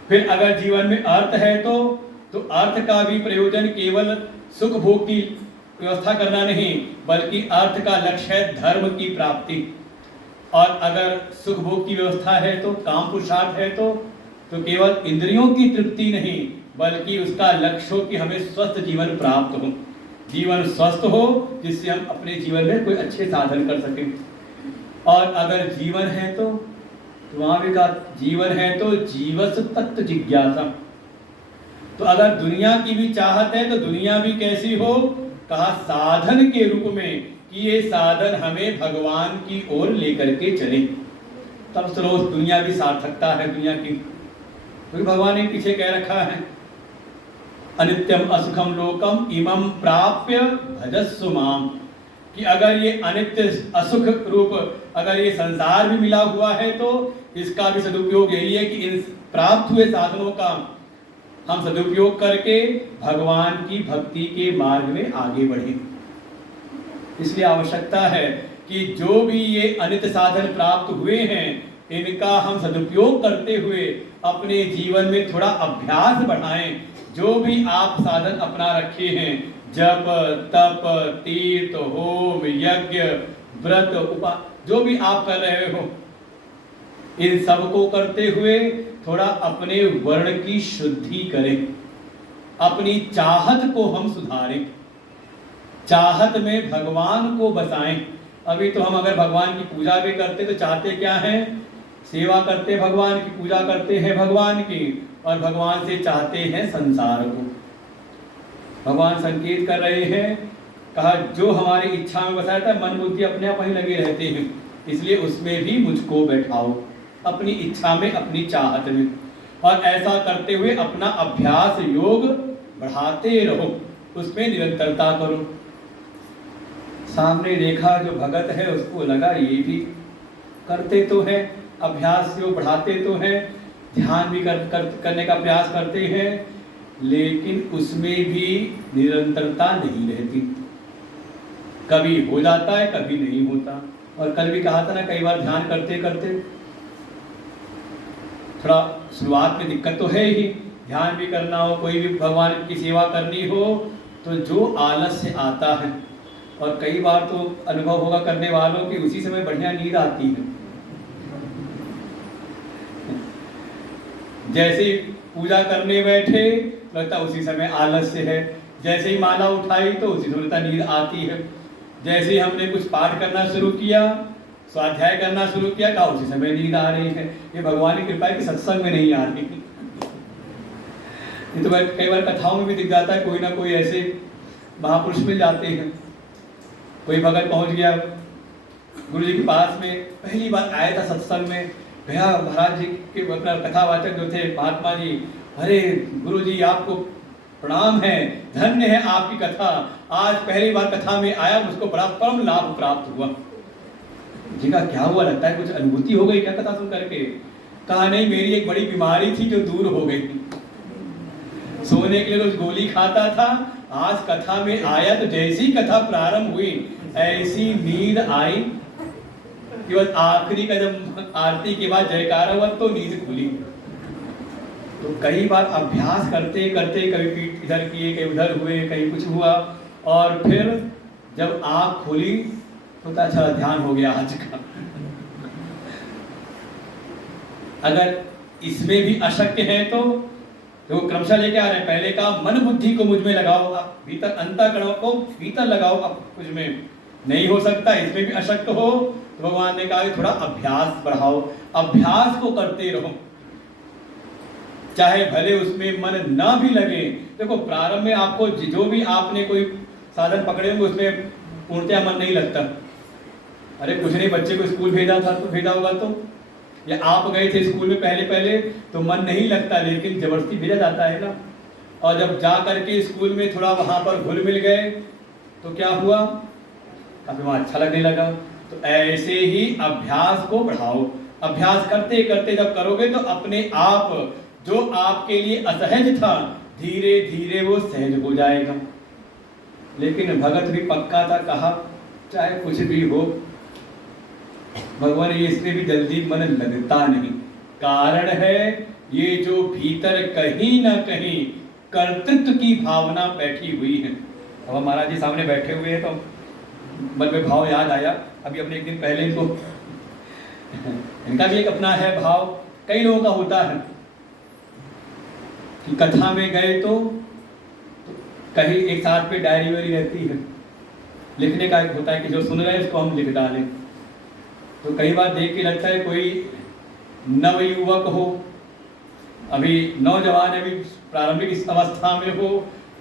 फिर अगर जीवन में अर्थ है तो अर्थ का भी प्रयोजन केवल सुख भोग की व्यवस्था करना नहीं, बल्कि अर्थ का लक्ष्य है धर्म की प्राप्ति। और अगर सुख भोग की व्यवस्था है तो काम पुरुषार्थ है तो केवल इंद्रियों की तृप्ति नहीं, बल्कि उसका लक्ष्य हो कि हमें स्वस्थ जीवन प्राप्त हो, जीवन स्वस्थ हो, जिससे हम अपने जीवन में कोई अच्छे साधन कर सकें। और अगर जीवन है तो वहां भी कहा जीवन है तो जीवस तत्व जिज्ञासा। तो अगर दुनिया की भी चाहत है तो दुनिया भी कैसी हो? कहा साधन के रूप में, कि ये साधन हमें भगवान की ओर लेकर के चले, तब सरोज दुनिया भी सार्थकता है दुनिया की। क्योंकि भगवान ने पीछे कह रखा है अनित्यम असुखम लोकम इमं प्राप्य भजस्सु माम, कि अगर ये अनित्य असुख रूप अगर ये संसार भी मिला हुआ है तो इसका भी सदुपयोग यही है कि इन प्राप्त हुए साधनों का हम सदुपयोग करके भगवान की भक्ति के मार्ग में आगे बढ़ें। इसलिए आवश्यकता है कि जो भी ये अनित्य साधन प्राप्त हुए हैं, इनका हम सदुपयोग करते हुए अपने जीवन में थोड़ा अभ्यास बढ़ाएं। जो भी आप साधन अपना रखे हैं, जप, तप, तीर्थ, होम, यज्ञ, व्रत, उपास, जो भी आप कर रहे हो, इन सब को करते हुए थोड़ा अपने वर्ण की शुद्धि करें, अपनी चाहत को हम सुधारें, चाहत में भगवान को बसाएं। अभी तो हम अगर भगवान की पूजा भी करते तो चाहते क्या है? सेवा करते भगवान की, पूजा करते हैं भगवान की, और भगवान से चाहते हैं संसार को। भगवान संकेत कर रहे हैं, कहा जो हमारी इच्छा में बसाया था, मन बुद्धि अपने आप वहीं लगे रहते हैं, इसलिए उसमें भी मुझको बैठाओ, अपनी इच्छा में, अपनी चाहत में। और ऐसा करते हुए अपना अभ्यास योग बढ़ाते रहो, उसमें निरंतरता करो। सामने देखा जो भगत है उसको लगा ये भी करते तो हैं, अभ्यास से वो बढ़ाते तो हैं, ध्यान भी करने का प्रयास करते हैं, लेकिन उसमें भी निरंतरता नहीं रहती। कभी हो जाता है, कभी नहीं होता। और कल भी कहा था ना, कई बार ध्यान करते करते थोड़ा शुरुआत में दिक्कत तो है ही, ध्यान भी करना हो, कोई भी भगवान की सेवा करनी हो, तो जो आलस्य आता है, और कई बार तो अनुभव होगा करने वालों की, उसी समय बढ़िया नींद आती है। जैसे ही पूजा करने बैठे लगता उसी समय आलस्य है, जैसे ही माला उठाई तो उसी समय नींद आती है, जैसे ही हमने कुछ पाठ करना शुरू किया, स्वाध्याय करना शुरू किया, कहा उसी समय नींद आ रही है। ये भगवान की कृपा है कि सत्संग में नहीं आ रही। ये तो कई बार कथाओं में भी दिख जाता है, कोई ना कोई ऐसे महापुरुष मिल जाते हैं। कोई भगत पहुंच गया गुरु जी के पास में, पहली बार आया था सत्संग में, भैया महाराज जी के कथावाचक जो थे महात्मा जी, अरे गुरु जी आपको प्रणाम है, धन्य है आपकी कथा, आज पहली बार कथा में आया, मुझको बड़ा परम लाभ प्राप्त हुआ। जी का क्या हुआ, लगता है कुछ अनुभूति हो गई क्या कथा सुन करके? कहा नहीं, मेरी एक बड़ी बीमारी थी जो दूर हो गई थी, सोने के लिए रोज गोली खाता था, आज कथा में आया तो जैसी कथा प्रारंभ हुई ऐसी नींद आई कि बस आखिरी का जब आरती के बाद जयकारा हुआ तो नींद खुली। तो कई बार अभ्यास करते करते कभी पीठ इधर किए, कहीं उधर हुए, कहीं कुछ हुआ, और फिर जब आँख खुली तो अच्छा ध्यान हो गया आज का। अगर इसमें भी अशक्य है तो क्रमशः लेके आ रहे हैं। पहले का मन बुद्धि को मुझ में लगाओ, अब भीतर अंतःकरण को भीतर लगाओ, अब कुछ में नहीं हो सकता, इसमें भी अशक्त हो तो भगवान ने कहा कि थोड़ा अभ्यास बढ़ाओ, अभ्यास को करते रहो, चाहे भले उसमें मन ना भी लगे। देखो प्रारंभ में आपको जो भी आपने कोई साधन पकड़े होंगे उसमें पूर्णतया मन नहीं लगता। अरे कुछ नहीं, बच्चे को स्कूल भेजा था तो भेजा होगा, तो या आप गए थे स्कूल में पहले पहले तो मन नहीं लगता, लेकिन जबरदस्ती भेजा जाता है ना। और जब जा करके स्कूल में थोड़ा वहां पर घुल मिल गए तो क्या हुआ, काफी वहां अच्छा लगने लगा। तो ऐसे ही अभ्यास को बढ़ाओ, अभ्यास करते करते जब करोगे तो अपने आप जो आपके लिए असहज था धीरे धीरे वो सहज हो जाएगा। लेकिन भगत भी पक्का था, कहा चाहे कुछ भी हो, भगवान ये इसलिए भी जल्दी मन लगता नहीं, कारण है ये जो भीतर कहीं ना कहीं कर्तृत्व की भावना बैठी हुई है। अब महाराज जी सामने बैठे हुए हैं तो मन में भाव याद आया, अभी अपने एक दिन पहले इनको इनका भी एक अपना है भाव, कई लोगों का होता है कि कथा में गए तो कहीं एक साथ पे डायरी वायरी रहती है, लिखने का एक होता है कि जो सुन रहे हैं उसको हम लिख डालें। तो कई बार देख के लगता है कोई नवयुवक हो, अभी नौजवान अभी प्रारंभिक इस अवस्था में हो,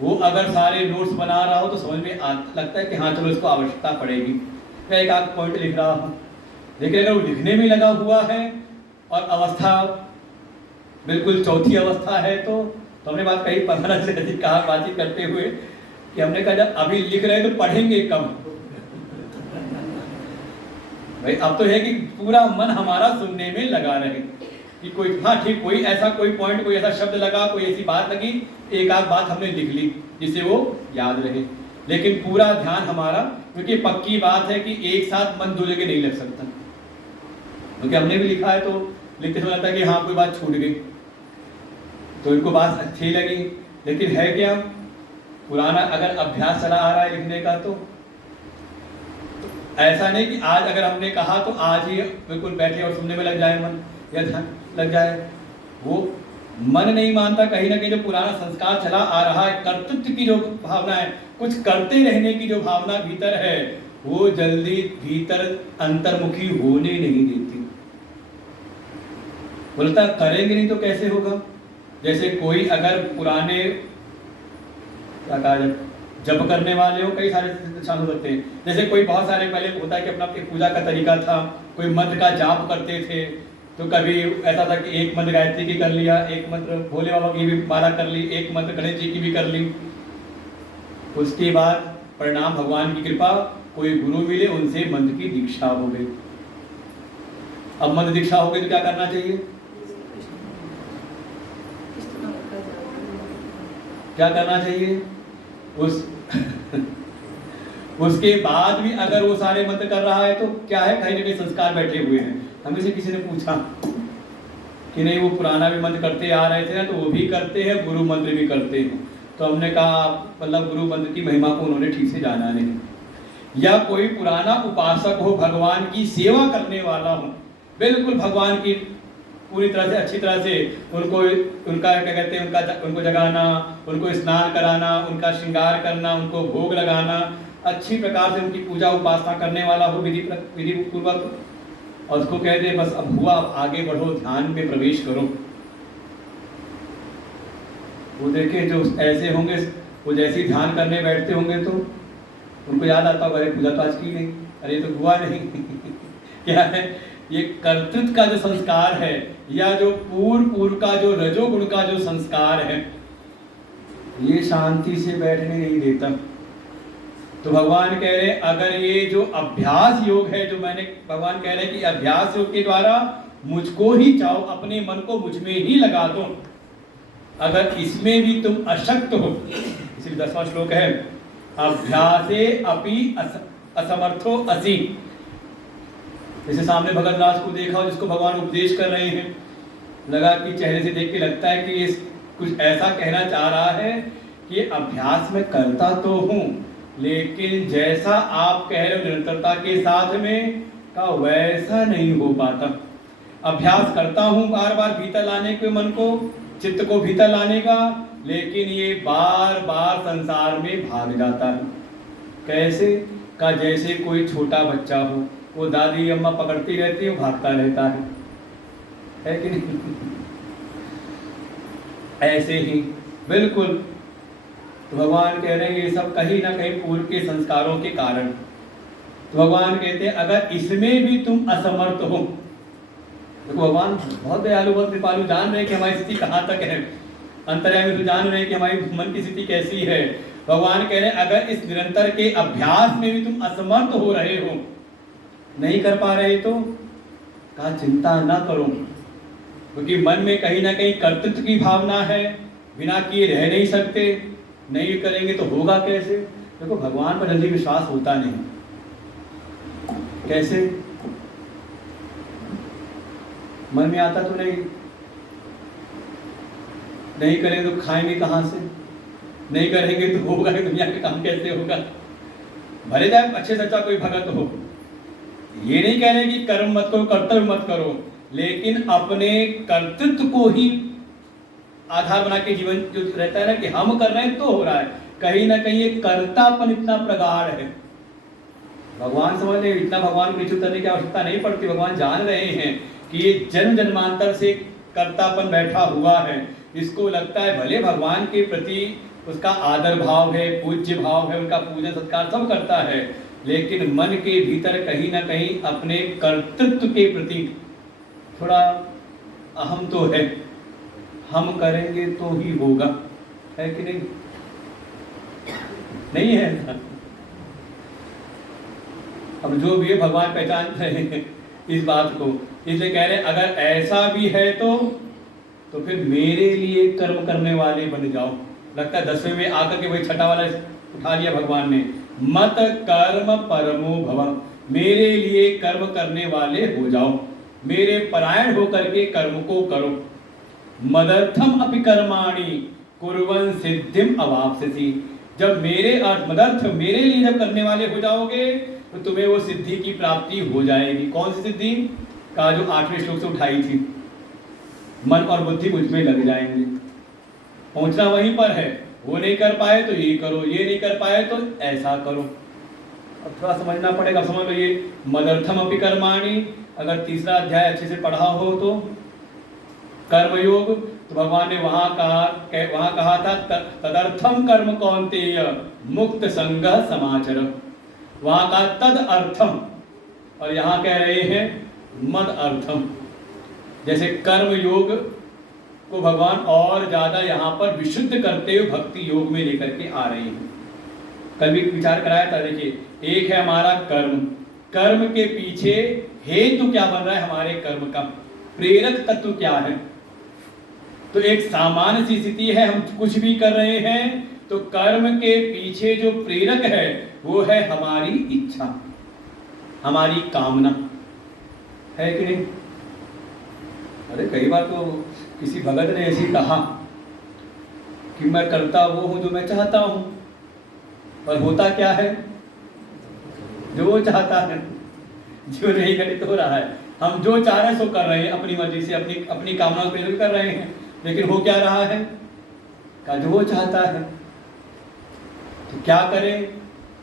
वो अगर सारे नोट्स बना रहा हो तो समझ में लगता है कि हाँ चलो इसको आवश्यकता पड़ेगी, मैं एक आध पॉइंट लिख रहा हूँ। लेकिन अगर वो लिखने में लगा हुआ है और अवस्था बिल्कुल चौथी अवस्था है तो हमने बात कही 15 से अधिक कहा बातचीत करते हुए कि हमने कहा जब अभी लिख रहे हैं तो पढ़ेंगे कब भाई। अब तो है कि पूरा मन हमारा सुनने में लगा रहे कि कोई हाँ ठीक कोई ऐसा कोई पॉइंट कोई ऐसा शब्द लगा कोई ऐसी बात लगी, एक आध बात हमने लिख ली जिससे वो याद रहे, लेकिन पूरा ध्यान हमारा, क्योंकि पक्की बात है कि एक साथ मन दो जगह नहीं लग सकता। क्योंकि हमने भी लिखा है तो लिखते समय लगता है कि हाँ कोई बात छूट गई, तो इनको बात अच्छी लगी, लेकिन है क्या पुराना अगर अभ्यास चला आ रहा है लिखने का तो ऐसा नहीं कि आज अगर हमने कहा तो आज ही बिल्कुल बैठे और सुनने में लग जाए मन या ध्यान लग जाए, वो मन नहीं मानता। कहीं ना कहीं जो पुराना संस्कार चला आ रहा है, कर्तृत्व की जो भावना है, कुछ करते रहने की जो भावना भीतर है, वो जल्दी भीतर अंतर्मुखी होने नहीं देती। बोलता करेंगे नहीं तो कैसे होगा। जैसे कोई अगर पुराने जप करने वाले हो, कई सारे निशान हो सकते हैं। जैसे कोई बहुत सारे पहले होता है कि अपना पूजा का तरीका था, कोई मंत्र का जाप करते थे, तो कभी ऐसा था कि एक मंत्र गायत्री की कर लिया, एक मंत्र भोले बाबा की भी माला कर ली, एक मंत्र गणेश जी की भी कर ली। उसके बाद परिणाम भगवान की कृपा, कोई गुरु मिले उनसे मंत्र की दीक्षा हो गई। अब मध्य दीक्षा हो गई तो क्या करना चाहिए? क्या करना चाहिए? उस उसके बाद भी अगर वो सारे मंत्र कर रहा है तो क्या है, कहीं ना कहीं संस्कार बैठे हुए हैं। हमें से किसी ने पूछा कि नहीं वो पुराना भी मंत्र करते आ रहे थे ना, तो वो भी करते हैं, गुरु मंत्र भी करते हैं। तो हमने कहा मतलब गुरु मंत्र की महिमा को उन्होंने ठीक से जाना नहीं। या कोई पुराना उपासक हो, भगवान की सेवा करने वाला हो, बिल्कुल भगवान की पूरी तरह से अच्छी तरह से उनको, उनका क्या कहते हैं, उनको जगाना, उनको स्नान कराना, उनका श्रृंगार करना, उनको भोग लगाना, अच्छी प्रकार से उनकी पूजा उपासना करने वाला हो विधि पूर्वक, और उसको कह दे बस अब हुआ, अब आगे बढ़ो, ध्यान में प्रवेश करो। वो देखें जो ऐसे होंगे, वो जैसे ही ध्यान करने बैठते होंगे तो उनको याद आता होगा, अरे पूजा तो आज की नहीं, अरे तो हुआ नहीं क्या है ये कर्तृत्व का जो संस्कार है, या जो पूर्व का जो रजोगुण का जो संस्कार है, ये शांति से बैठने नहीं देता। तो भगवान कह रहे हैं अगर ये जो अभ्यास योग है, जो मैंने भगवान कह रहे हैं कि अभ्यास योग के द्वारा मुझको ही चाहो, अपने मन को मुझ में ही लगा दो, अगर इसमें भी तुम अशक्त हो, इसलिए 10वां श्लोक है अभ्यासे अपि असमर्थो असि। जैसे सामने भगत राज को देखा जिसको भगवान उपदेश कर रहे हैं, लगा कि चेहरे से देख के लगता है कि ये कुछ ऐसा कहना चाह रहा है कि अभ्यास में करता तो हूं, लेकिन जैसा आप कह रहे हो निरंतरता के साथ में का वैसा नहीं हो पाता। अभ्यास करता हूं बार बार भीतर लाने के मन को, चित्त को भीतर लाने का, लेकिन ये बार बार संसार में भाग जाता है। कैसे का जैसे कोई छोटा बच्चा हो, वो दादी अम्मा पकड़ती रहती है, वो भागता रहता है कि नहीं? ऐसे ही बिल्कुल। तो भगवान कह रहे हैं ये सब कहीं ना कहीं पूर्व के संस्कारों के कारण। तो भगवान कहते हैं अगर इसमें भी तुम असमर्थ हो, देखो भगवान बहुत दयालु, बहुत कृपालु, जान रहे हैं कि हमारी स्थिति कहाँ तक है, अंतर्यामी तो जान रहे हैं कि हमारी मन की स्थिति कैसी है। भगवान कह रहे हैं अगर इस निरंतर के अभ्यास में भी तुम असमर्थ हो रहे हो, नहीं कर पा रहे, तो कहा चिंता ना करो, क्योंकि मन में कहीं ना कहीं कर्तृत्व की भावना है, बिना किए रह नहीं सकते, नहीं करेंगे तो होगा कैसे। देखो भगवान पर जल्दी विश्वास होता नहीं। कैसे? मन में आता तो नहीं करेंगे तो खाएंगे कहाँ से, नहीं करेंगे तो होगा, दुनिया के काम कैसे होगा। भले जाए अच्छे सच्चा कोई भगत हो, ये नहीं कह रहे कि कर्म मत करो, कर्तव्य मत करो, लेकिन अपने कर्तृत्व को ही आधार बना के जीवन जो रहता है ना, कि हम कर रहे हैं तो हो रहा है, कहीं ना कहीं ये कर्तापन इतना प्रगाढ़ है। भगवान समझ रहे, इतना भगवान को नीचे उतरने की आवश्यकता नहीं पड़ती। भगवान जान रहे हैं कि ये जन्म जन्मांतर से कर्तापन बैठा हुआ है, इसको लगता है भले भगवान के प्रति उसका आदर भाव है, पूज्य भाव है, उनका पूजन सत्कार सब करता है, लेकिन मन के भीतर कहीं ना कहीं अपने कर्तृत्व के प्रति थोड़ा अहम तो है, हम करेंगे तो ही होगा, है कि नहीं? नहीं है। अब जो भी है भगवान पहचान रहे हैं इस बात को, इसलिए कह रहे हैं अगर ऐसा भी है तो फिर मेरे लिए कर्म करने वाले बन जाओ। लगता है 10वें में आकर के वही छठा वाला उठा लिया भगवान ने, मत कर्म परमो भव, मेरे लिए कर्म करने वाले हो जाओ, मेरे परायण होकर के कर्म को करो। मदर्थम अपि कर्माणि कुर्वन् सिद्धिम अवाप्स्यसि, जब मेरे अर्थ मदर्थ मेरे लिए जब करने वाले हो जाओगे तो तुम्हें वो सिद्धि की प्राप्ति हो जाएगी। कौन सी सिद्धि का? जो 8वें श्लोक से उठाई थी, मन और बुद्धि मुझ में लग जाएंगे। पहुंचना वहीं पर है, वो नहीं कर पाए तो ये करो, ये नहीं कर पाए तो ऐसा करो। अब थोड़ा समझना पड़ेगा, समझ लो ये मदर्थम अपि कर्माणि, अगर 3रा अध्याय अच्छे से पढ़ा हो तो कर्मयोग, तो भगवान ने वहां कहा था तदर्थम कर्म कौन्तेय मुक्त संगः समाचर, वहां का तद अर्थम, और यहाँ कह रहे हैं मद अर्थम। जैसे कर्म योग को भगवान और ज्यादा यहाँ पर विशुद्ध करते हुए भक्ति योग में लेकर के आ रहे हैं। कल भी विचार कराया था, देखिए एक है हमारा कर्म, कर्म के पीछे हेतु क्या बन रहा है हमारे कर्म का, प्रेरक तत्व क्या है। तो एक सामान्य सी स्थिति है, हम कुछ भी कर रहे हैं तो कर्म के पीछे जो प्रेरक है वो है हमारी इच्छा, हमारी कामना, है कि नहीं। अरे कई बार तो किसी भगत ने ऐसे कहा कि मैं करता वो हूं जो मैं चाहता हूं, पर होता क्या है, जो वो चाहता है जो नहीं घटित हो रहा है। हम जो चाह रहे हैं सो कर रहे हैं, अपनी मर्जी से अपनी अपनी कामनाओं पे कर रहे हैं, लेकिन हो क्या रहा है का जो वो चाहता है। तो क्या करें,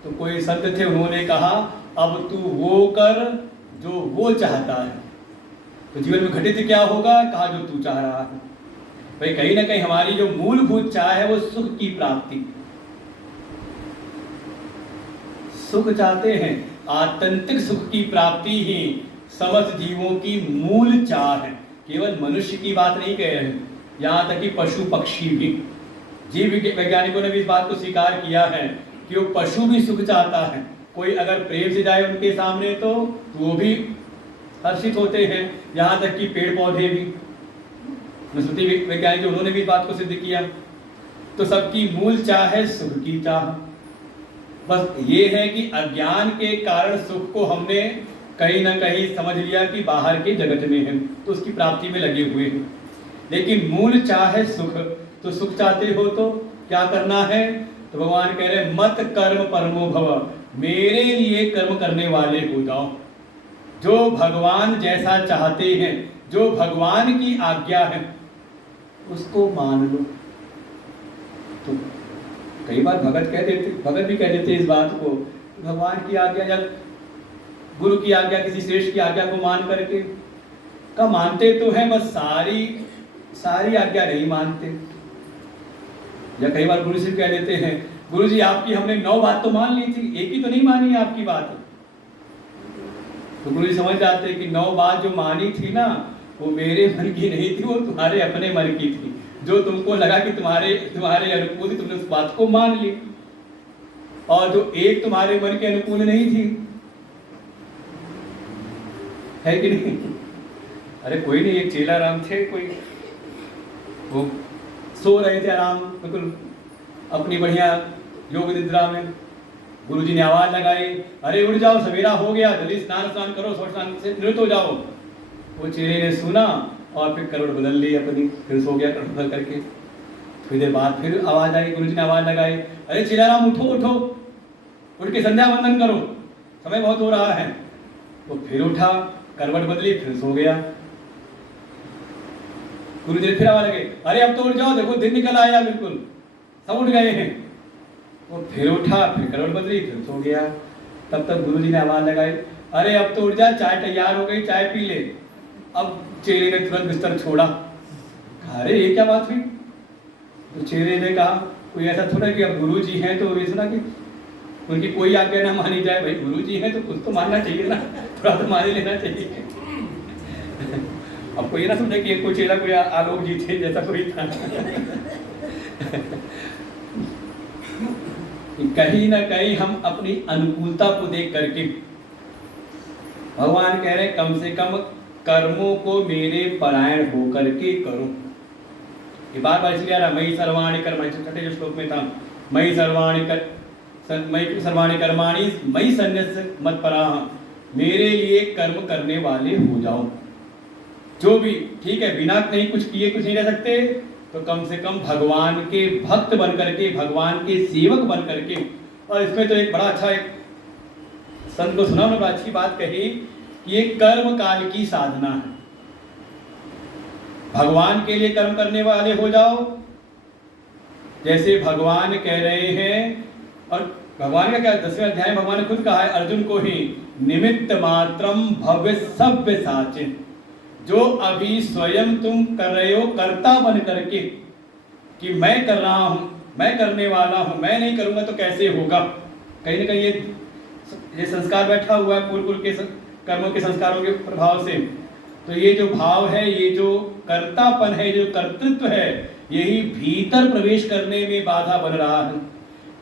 तो कोई संत थे उन्होंने कहा अब तू वो कर जो वो चाहता है, तो जीवन में घटित क्या होगा, कहा जो तू चाह रहा है। भाई कहीं ना कहीं हमारी जो मूलभूत चाह है वो सुख की प्राप्ति, सुख चाहते हैं, आत्यंतिक सुख की प्राप्ति ही समस्त जीवों की मूल चाह है। केवल मनुष्य की बात नहीं कह रहे, यहाँ तक कि पशु पक्षी भी, जीव वैज्ञानिकों ने भी इस बात को स्वीकार किया है कि वो पशु भी सुख चाहता है। कोई अगर प्रेम से जाए उनके सामने तो वो भी हर्षित होते हैं, यहाँ तक कि पेड़ पौधे भी। श्रुति वैज्ञानिक उन्होंने भी इस बात को सिद्ध किया। तो सबकी मूल चाह है सुख की चाह। बस ये है कि अज्ञान के कारण सुख को हमने कहीं ना कहीं समझ लिया कि बाहर के जगत में है, तो उसकी प्राप्ति में लगे हुए हैं। लेकिन मूल चाह है सुख। तो सुख चाहते हो तो क्या करना है, तो भगवान कह रहे मत कर्म परमो भव, मेरे लिए कर्म करने वाले हो जाओ। जो भगवान जैसा चाहते हैं, जो भगवान की आज्ञा है उसको मान लो। तो कई बार भगत भी कह देते इस बात को, भगवान की आज्ञा या गुरु की आज्ञा, किसी श्रेष्ठ की आज्ञा को मान करके का मानते तो हैं, बस सारी आज्ञा नहीं मानते। या कई बार गुरु से कह देते हैं गुरु जी आपकी हमने 9 बात तो मान ली थी, एक ही तो नहीं मानी है आपकी बात। तो गुरु जी समझ जाते कि 9 बात जो मानी थी ना वो मेरे मन की नहीं थी, वो तुम्हारे अपने मन की थी। जो तुमको लगा कि तुम्हारे अनुकूल थी, तुमने उस बात को मान ली, और जो एक तुम्हारे मन के अनुकूल नहीं थी, है कि नहीं। अरे कोई नहीं, एक चेला राम थे, कोई वो सो रहे थे आराम बिल्कुल अपनी बढ़िया योग निद्रा में। गुरुजी ने आवाज लगाई, अरे उठ जाओ सवेरा हो गया, जल्दी स्नान करो, स्नान से निवृत्त हो जाओ। वो चेले ने सुना और फिर करवट बदल ली अपनी, फिर सो गया करवट बदल करके। थोड़ी देर बाद फिर आवाज आई, गुरुजी ने आवाज लगाई, अरे चेलाराम उठो उठो, उठ के संध्या वंदन करो, समय बहुत हो रहा है। वो फिर उठा, करवट बदली, फिर सो गया। गुरुजी ने फिर आवाज लगाई, अरे अब तो उठ जाओ, देखो दिन निकल आया, बिल्कुल सब उठ गए हैं। वो फिर उठा, फिर करवट बदली, फिर सो गया। तब तक गुरुजी ने आवाज लगाई, अरे अब तो उठ जा, चाय तैयार हो गई, चाय पी ले। अब चेले ने तुरंत बिस्तर छोड़ा। अरे ये क्या बात हुई। तो चेले ने कहा कोई ऐसा थोड़ा कि अब गुरुजी हैं तो ये सुना कि उनकी कोई आज्ञा ना मानी जाए। भाई गुरुजी हैं तो कुछ तो मानना चाहिए ना, थोड़ा तो मान ही लेना चाहिए। अब कोई ना समझे कि कोई चेला कोई आलोक जी थे जैसा कोई था। कहीं ना कहीं हम अपनी अनुकूलता को देख करके, भगवान कह रहे कम से कम कर्मों को मेरे परायण होकर के करो। ये बार बार इसलिए आ रहा, मई सर्वाणि कर्माणि, छठे जो श्लोक में था, मई सर्वाणि कर्माणि मई सन्न्यस्य मत्पराः, मेरे लिए कर्म करने वाले हो जाओ। जो भी ठीक है, बिना नहीं कुछ किए कुछ नहीं रह सकते, तो कम से कम भगवान के भक्त बन करके, भगवान के सेवक बन करके। और इसमें तो एक बड़ा अच्छा, एक संत को सुना उन्होंने बड़ा अच्छी बात कही कि ये कर्म काल की साधना है। भगवान के लिए कर्म करने वाले हो जाओ, जैसे भगवान कह रहे हैं। और भगवान का क्या 10वें अध्याय में भगवान ने खुद कहा है अर्जुन को ही, निमित्त मात्रम भव्य सभ्य साचिन। जो अभी स्वयं तुम कर रहे हो कर्ता बन करके कि मैं कर रहा हूं, मैं करने वाला हूं, मैं नहीं करूंगा तो कैसे होगा। कहीं ना कहीं ये संस्कार बैठा हुआ है पूर्व के कर्मों के संस्कारों के प्रभाव से। तो ये जो भाव है, ये जो कर्तापन है, जो कर्तृत्व है, यही भीतर प्रवेश करने में बाधा बन रहा है।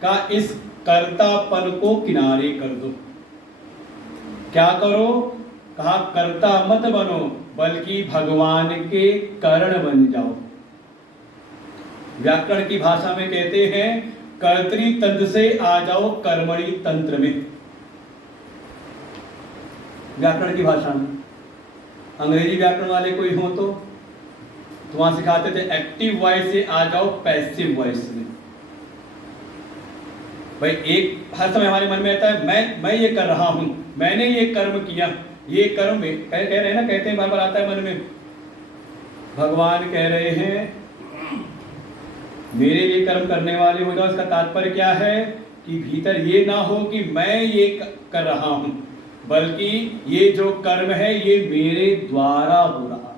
का इस कर्तापन को किनारे कर दो। क्या करो, कहा कर्ता मत बनो बल्कि भगवान के करण बन जाओ। व्याकरण की भाषा में कहते हैं कर्तरी तंत्र से आ जाओ कर्मणि तंत्र में। व्याकरण की भाषा में अंग्रेजी व्याकरण वाले कोई हो तो वहां सिखाते थे एक्टिव वॉइस से आ जाओ पैसिव वॉइस में। भाई एक हर समय हमारे मन में आता है मैं ये कर रहा हूं, मैंने ये कर्म किया, ये कर्म में कह रहे हैं ना, कहते हैं बार बार आता है मन में। भगवान कह रहे हैं मेरे लिए कर्म करने वाले हो जाओ। इसका तात्पर्य क्या है कि भीतर ये ना हो कि मैं ये कर रहा हूं, बल्कि ये जो कर्म है ये मेरे द्वारा हो रहा।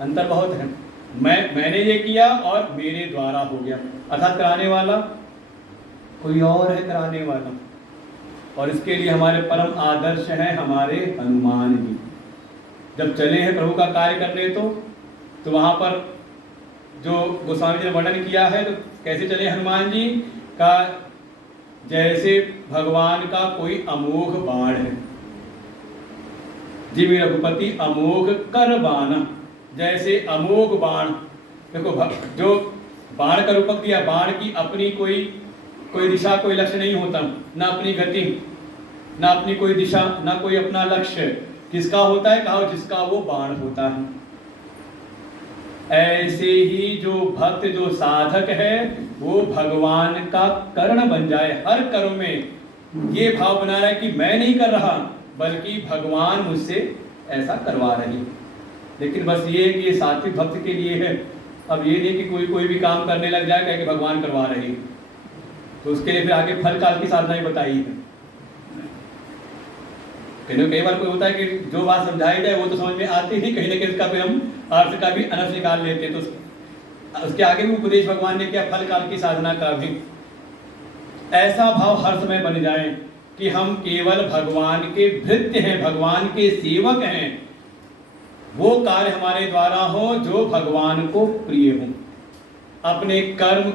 अंतर बहुत है। मैंने ये किया और मेरे द्वारा हो गया, अर्थात कराने वाला कोई और है कराने वाला। और इसके लिए हमारे परम आदर्श हैं हमारे हनुमान जी। जब चले हैं प्रभु का कार्य करने तो वहां पर जो गोस्वामी जी ने वर्णन किया है तो कैसे चले हनुमान जी का, जैसे भगवान का कोई अमोघ बाण है। जी रघुपति अमोघ कर बाण, जैसे अमोघ बाण। देखो जो बाण का रूपक दिया, बाण की अपनी कोई दिशा कोई लक्ष्य नहीं होता, ना अपनी गति, ना अपनी कोई दिशा, ना कोई अपना लक्ष्य। किसका होता है? कहा जिसका वो बाण होता है। ऐसे ही जो भक्त जो साधक है वो भगवान का कर्ण बन जाए। हर कर्म में ये भाव बना रहा है कि मैं नहीं कर रहा बल्कि भगवान मुझसे ऐसा करवा रहे। लेकिन बस ये है कि ये सात्विक भक्त के लिए है। अब ये नहीं कि कोई भी काम करने लग जाए कह के भगवान करवा रहे, तो उसके लिए फिर आगे फल काल की साधना ही बताई है। कई बार कोई होता है कि जो बात समझाई जाए वो तो समझ में आती नहीं, कहीं ना कहीं उसका फिर हम अर्थ का भी अनर्थ निकाल लेते हैं। तो उसके आगे भी उपदेश भगवान ने किया फल काल की साधना का भी। ऐसा भाव हर समय बन जाए कि हम केवल भगवान के भृत्य हैं, भगवान के सेवक हैं। वो कार्य हमारे द्वारा हो जो भगवान को प्रिय हो। अपने कर्म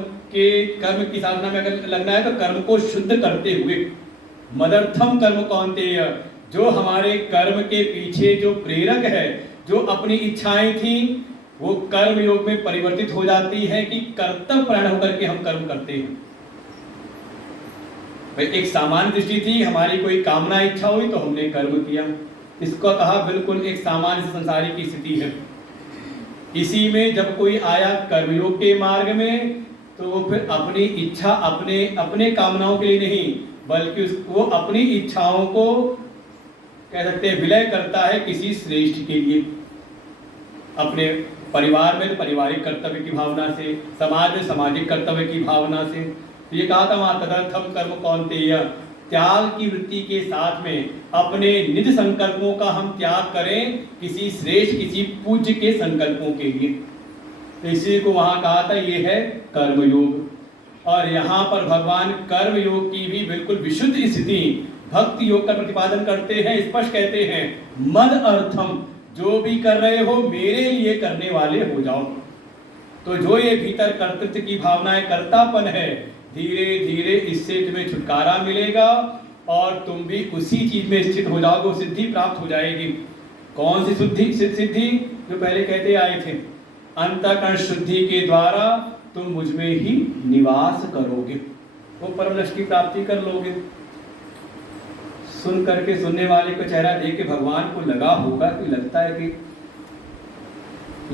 की साधना में अगर लगना है तो कर्म को शुद्ध करते हुए, मदर्थम कर्म कौन्तेय, जो हमारे कर्म के पीछे जो प्रेरक है, जो अपनी इच्छाएं थी वो कर्म योग में परिवर्तित हो जाती है कि कर्तव्य परायण होकर के हम कर्म करते हैं। एक सामान्य दृष्टि थी, हमारी कोई कामना इच्छा हुई तो हमने कर्म किया। इसको कहा बिल्कुल एक सामान्य संसारी की स्थिति है। इसी में जब कोई आया कर्मयोग के मार्ग में तो वो फिर अपनी इच्छा अपने कामनाओं के लिए नहीं बल्कि वो अपनी इच्छाओं को कह सकते हैं विलय करता है किसी श्रेष्ठ के लिए। अपने परिवार में तो पारिवारिक कर्तव्य की भावना से, समाज में सामाजिक कर्तव्य की भावना से। तो ये कहा था वहां तदर्थम कर्म कौन्तेय, त्याग की वृत्ति के साथ में अपने निज संकल्पों का हम त्याग करें किसी श्रेष्ठ किसी पूज्य के संकल्पों के लिए। तो इसी को वहां कहा था ये है कर्मयोग। और यहाँ पर भगवान कर्मयोग की भी बिल्कुल विशुद्ध स्थिति भक्ति योग का प्रतिपादन करते हैं। स्पष्ट कहते हैं मद अर्थम, जो भी कर रहे हो मेरे लिए करने वाले हो जाओ। तो जो ये भीतर कर्तृत्व की भावना है, कर्तापन है, धीरे धीरे इससे तुम्हें छुटकारा मिलेगा और तुम भी उसी चीज में स्थित हो जाओगे, सिद्धि प्राप्त हो जाएगी। कौन सी सिद्धि? जो पहले कहते आए थे, अंतःकरण शुद्धि के द्वारा तुम मुझ में ही निवास करोगे, वो परम लक्ष्य की प्राप्ति कर लोगे। सुन करके सुनने वाले को चेहरा देख के भगवान को लगा होगा कि लगता है कि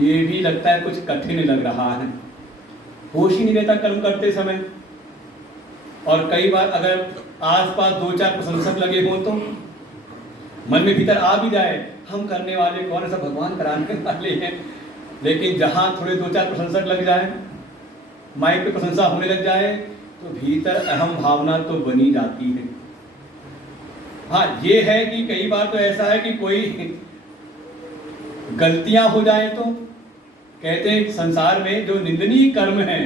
ये भी लगता है कुछ कठिन लग रहा है, होश ही नहीं रहता कर्म करते समय। और कई बार अगर आसपास 2-4 प्रशंसक लगे हों तो मन में भीतर आ भी जाए हम करने वाले कौन है, सब भगवान कराने वाले हैं। लेकिन जहां थोड़े 2-4 प्रशंसक लग जाए, माइक पे प्रशंसा होने लग जाए तो भीतर अहम भावना तो बनी जाती है। हाँ ये है कि कई बार तो ऐसा है कि कोई गलतियां हो जाए तो कहते हैं संसार में जो निंदनीय कर्म है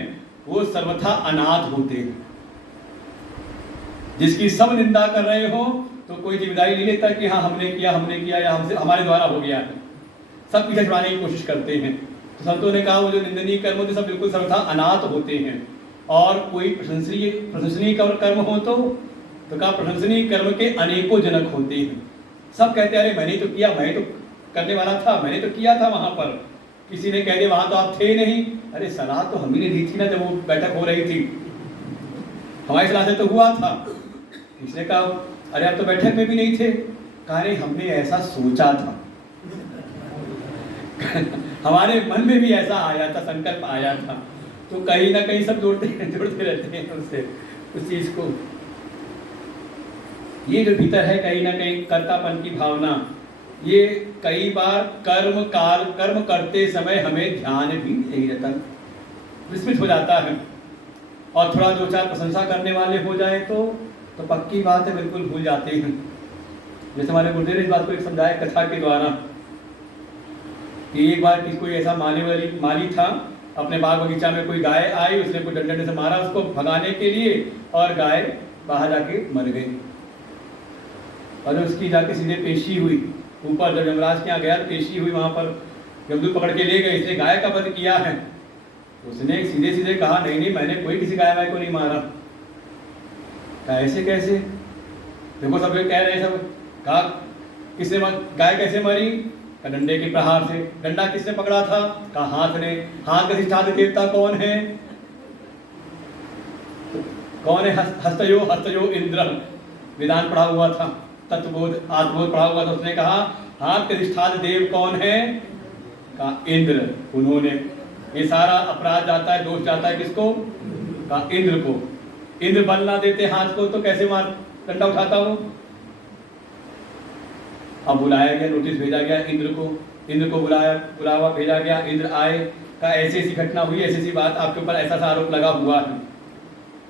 वो सर्वथा अनाथ होते हैं। जिसकी सब निंदा कर रहे हो तो कोई जिम्मेदारी नहीं लेता कि हाँ हमने किया या हमसे हमारे द्वारा हो गया है, सब पीछे छुड़ाने की कोशिश करते हैं। तो संतों ने कहा वो जो निंदनीय कर्म होते सब बिल्कुल सर्वथा अनाथ होते हैं। और कोई प्रशंसनीय कर्म हो तो कहा प्रशंसनीय कर्म के अनेकों जनक होते हैं। सब कहते अरे मैंने तो किया, मैं तो करने वाला था, मैंने तो किया था वहां पर। किसी ने कह दिया वहां तो आप थे नहीं। अरे सलाह तो हम ही ने दी थी ना, जब वो बैठक हो रही थी, हमारी सलाह से तो हुआ था। किसने कहा अरे आप तो बैठक में भी नहीं थे। कहा अरे हमने ऐसा सोचा था हमारे मन में भी ऐसा आया था, संकल्प आया था। तो कहीं ना कहीं सब जोड़ते रहते हैं उससे, उस चीज को। ये जो भीतर है कहीं ना कहीं कर्तापन की भावना, ये कई बार कर्म करते समय हमें ध्यान भी नहीं रहता, विस्मित हो जाता है। और थोड़ा दो चार प्रशंसा करने वाले हो जाए तो पक्की बात है बिल्कुल भूल जाते हैं। जैसे हमारे गुरुदेव ने इस बात को एक समझाया कथा के द्वारा कि एक बार कोई ऐसा माली था, अपने बाग बगीचा में कोई गाय आई, उसने कोई डंडे से मारा उसको भगाने के लिए, और गाय बाहर जाके मर गई। और उसकी जाके सीधे पेशी हुई ऊपर, जब यमराज के यहाँ गया तो पेशी हुई, वहां पर यमदूत पकड़ के ले गए, इसने गाय का वध किया है। उसने सीधे सीधे कहा नहीं नहीं, मैंने कोई किसी गाय को नहीं मारा। कहा ऐसे कैसे? देखो सब लोग कह रहे हैं, सब कहा किसने गाय कैसे मरी? डंडे के प्रहार से। डंडा किसने पकड़ा था? कहा हाथ ने। हाथ का अधिष्ठान देवता कौन है? कौन है? हस्तयो इंद्र। विधान पढ़ा हुआ था, तत्वबोध आत्मबोध पढ़ा हुआ था। उसने कहा हाथ के अधिष्ठान देव कौन है? कहा इंद्र। उन्होंने, ये सारा अपराध जाता है, दोष जाता है किसको? कहा इंद्र को। इंद्र बल ना देते हाथ को तो कैसे मार डंडा उठाता वो? अब बुलाया गया, नोटिस भेजा गया इंद्र को बुलावा भेजा गया। इंद्र आए, कहा ऐसी ऐसी घटना हुई, ऐसी ऐसी बात, आपके ऊपर ऐसा सा आरोप लगा हुआ है।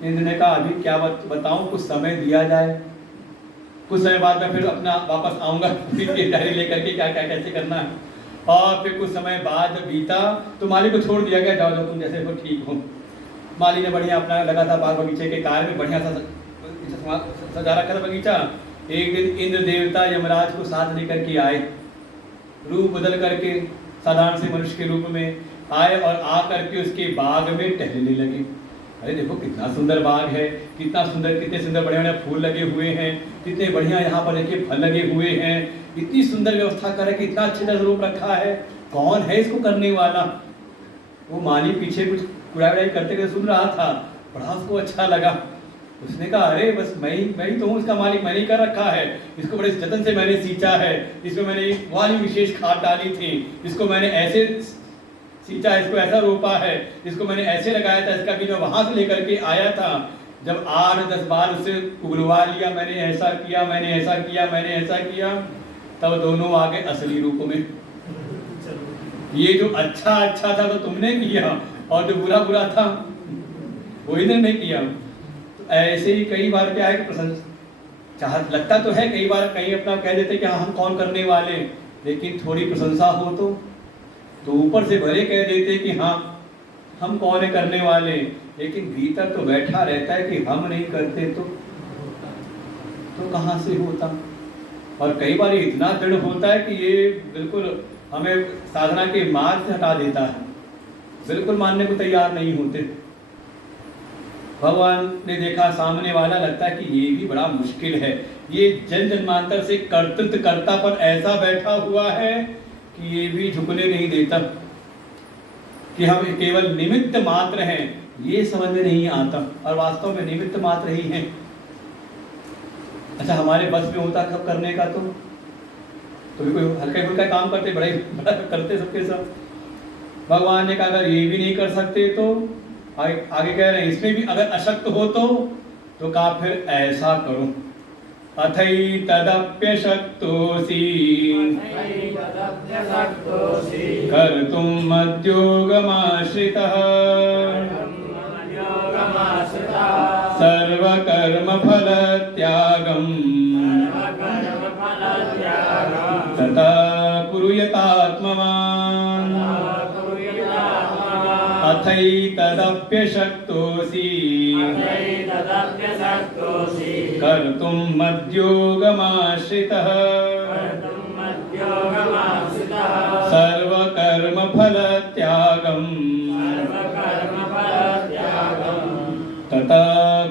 इंद्र ने कहा अभी क्या बताऊं, कुछ समय दिया जाए, कुछ समय बाद मैं फिर अपना वापस आऊंगा डायरी लेकर के, क्या क्या कैसे करना है। और फिर कुछ समय बाद बीता तो माली को छोड़ दिया गया, जाओ जाओ तुम जैसे हो ठीक हो। माली ने बढ़िया अपना लगा था बाग बगीचे के कार्य में, बढ़िया सा सजा रखा था बगीचा। एक दिन इंद्र देवता यमराज को साथ लेकर के आए, रूप बदल करके साधारण से मनुष्य के रूप में आए, और आ करके उसके बाग में टहलने लगे। अरे देखो कितना सुंदर बाग है, कितना सुंदर, कितने सुंदर बढ़िया बढ़िया फूल लगे हुए हैं, कितने बढ़िया यहाँ पर देखिए फल लगे हुए हैं, इतनी सुंदर व्यवस्था कर रखी, इतना अच्छे तरह रूप रखा है, कौन है इसको करने वाला? वो माली पीछे कुछ कुड़ाई करते हुए सुन रहा था, बड़ा उसको अच्छा लगा। उसने कहा अरे बस मैं ही तो हूँ इसका मालिक, मैंने ही कर रखा है, इसको बड़े जतन से मैंने सींचा है, इसमें मैंने वाली विशेष खाद डाली थी, इसको मैंने ऐसे सींचा, इसको ऐसा रोपा है, इसको मैंने ऐसे लगाया था, इसका बीज मैं वहां से लेकर के आया था। जब 8-10 बार उसे उगलवा लिया, मैंने ऐसा किया, मैंने ऐसा किया, मैंने ऐसा किया, तब दोनों आ गए असली रूप में। ये जो अच्छा था तो तुमने किया, और जो बुरा था वो इधर नहीं किया। तो ऐसे ही कई बार क्या है कि चाहत लगता तो है, कई बार कहीं अपना कह देते कि हाँ हम कौन करने वाले, लेकिन थोड़ी प्रशंसा हो तो ऊपर से भले कह देते कि हाँ हम कौन है करने वाले, लेकिन भीतर तो बैठा रहता है कि हम नहीं करते तो कहाँ से होता। और कई बार इतना दृढ़ होता है कि ये बिल्कुल हमें साधना के मार्ग से हटा देता है, बिल्कुल मानने को तैयार नहीं होते। भगवान ने देखा सामने वाला, लगता है कि ये भी बड़ा मुश्किल है, ये जन्मांतर से कर्तृत्व कर्तापन ऐसा बैठा हुआ है कि ये भी झुकने नहीं देता, कि हम केवल निमित्त मात्र हैं, ये समझ में नहीं आता, और वास्तव में निमित्त मात्र ही हैं। अच्छा हमारे बस में होता कब करने का, तो भी कोई हल्का फुल्का काम करते, बड़ा करते सबके सब। भगवान ने कहा अगर ये भी नहीं कर सकते तो आगे कह रहे हैं इसमें भी अगर अशक्त हो तो कहा फिर ऐसा करो, अथई तदप्यशक्तोऽसि कर्तुं मद्योगमाश्रितः सर्वकर्मफलत्यागं तथा कुर्यात्मवान्। अथैतदप्यशक्तोऽसि कर्तुं मद्योगमाश्रितः सर्वकर्मफलत्यागं तथा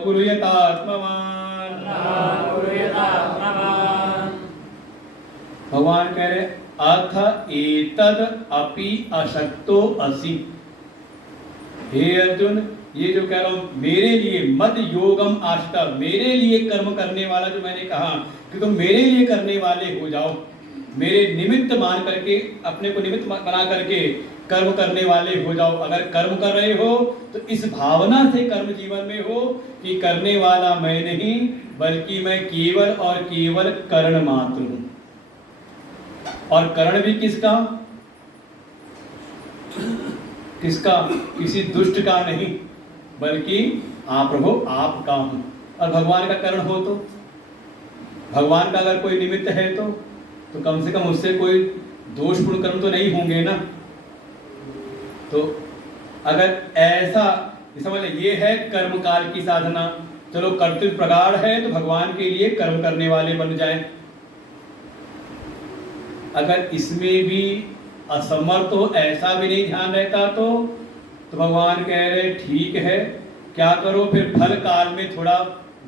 कुर्यात्मवान्। भगवान कह रहे अथ एतद अपि अशक्तो असि। हे अर्जुन, ये जो कह रहा हूं मेरे लिए मद योगम आश्रिता, मेरे लिए कर्म करने वाला, जो मैंने कहा कि तुम मेरे लिए करने वाले हो जाओ, मेरे निमित्त मान करके, अपने को निमित्त बना करके कर्म करने वाले हो जाओ। अगर कर्म कर रहे हो तो इस भावना से कर्म जीवन में हो कि करने वाला मैं नहीं, बल्कि मैं केवल और केवल करण मात्र हूं। और करण भी किसका? किसका? किसी दुष्ट का नहीं, बल्कि आप प्रभु आपका हूं। और भगवान का करण हो तो, भगवान का अगर कोई निमित्त है तो कम से कम उससे कोई दोषपूर्ण कर्म तो नहीं होंगे ना। तो अगर ऐसा समझ लें, ये है कर्म काल की साधना। चलो कर्तव्य प्रगाढ़ है तो भगवान के लिए कर्म करने वाले बन जाए। अगर इसमें भी असमर्थ हो, ऐसा भी नहीं ध्यान रहता तो भगवान कह रहे ठीक है, क्या करो फिर, फल काल में थोड़ा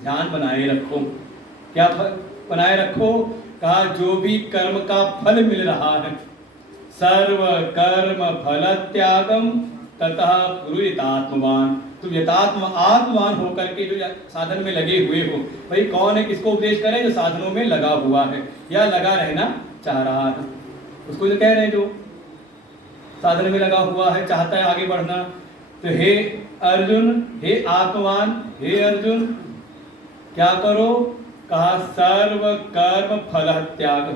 ध्यान बनाए रखो। क्या बनाए रखो? कहा जो भी कर्म का फल मिल रहा है, सर्व कर्म फल त्यागम ततः कुरु यतात्मवान। तुम आत्मवान होकर के जो साधन में लगे हुए हो, भाई कौन है किसको उपदेश करे? जो साधनों में लगा हुआ है या लगा रहना चाह रहा है, उसको जो कह रहे हैं जो साधन में लगा हुआ है, चाहता है आगे बढ़ना। तो हे अर्जुन, हे आत्मवान, हे अर्जुन, क्या करो? कहा सर्व कर्म फल त्याग,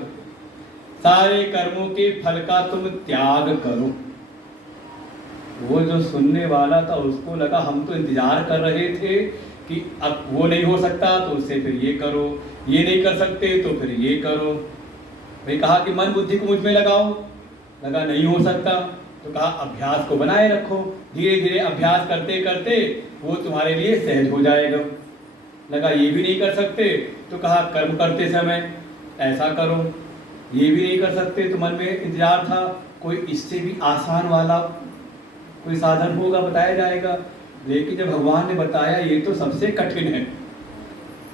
सारे कर्मों के फल का तुम त्याग करो। वो जो सुनने वाला था उसको लगा हम तो इंतजार कर रहे थे कि अब वो नहीं हो सकता तो उससे फिर ये करो, ये नहीं कर सकते तो फिर ये करो। भाई कहा कि मन बुद्धि को मुझ में लगाओ, लगा नहीं हो सकता तो कहा अभ्यास को बनाए रखो, धीरे धीरे अभ्यास करते करते वो तुम्हारे लिए सहज हो जाएगा। लगा ये भी नहीं कर सकते तो कहा कर्म करते समय ऐसा करो, ये भी नहीं कर सकते तो मन में इंतजार था कोई इससे भी आसान वाला कोई साधन होगा, बताया जाएगा। लेकिन जब भगवान ने बताया ये तो सबसे कठिन है,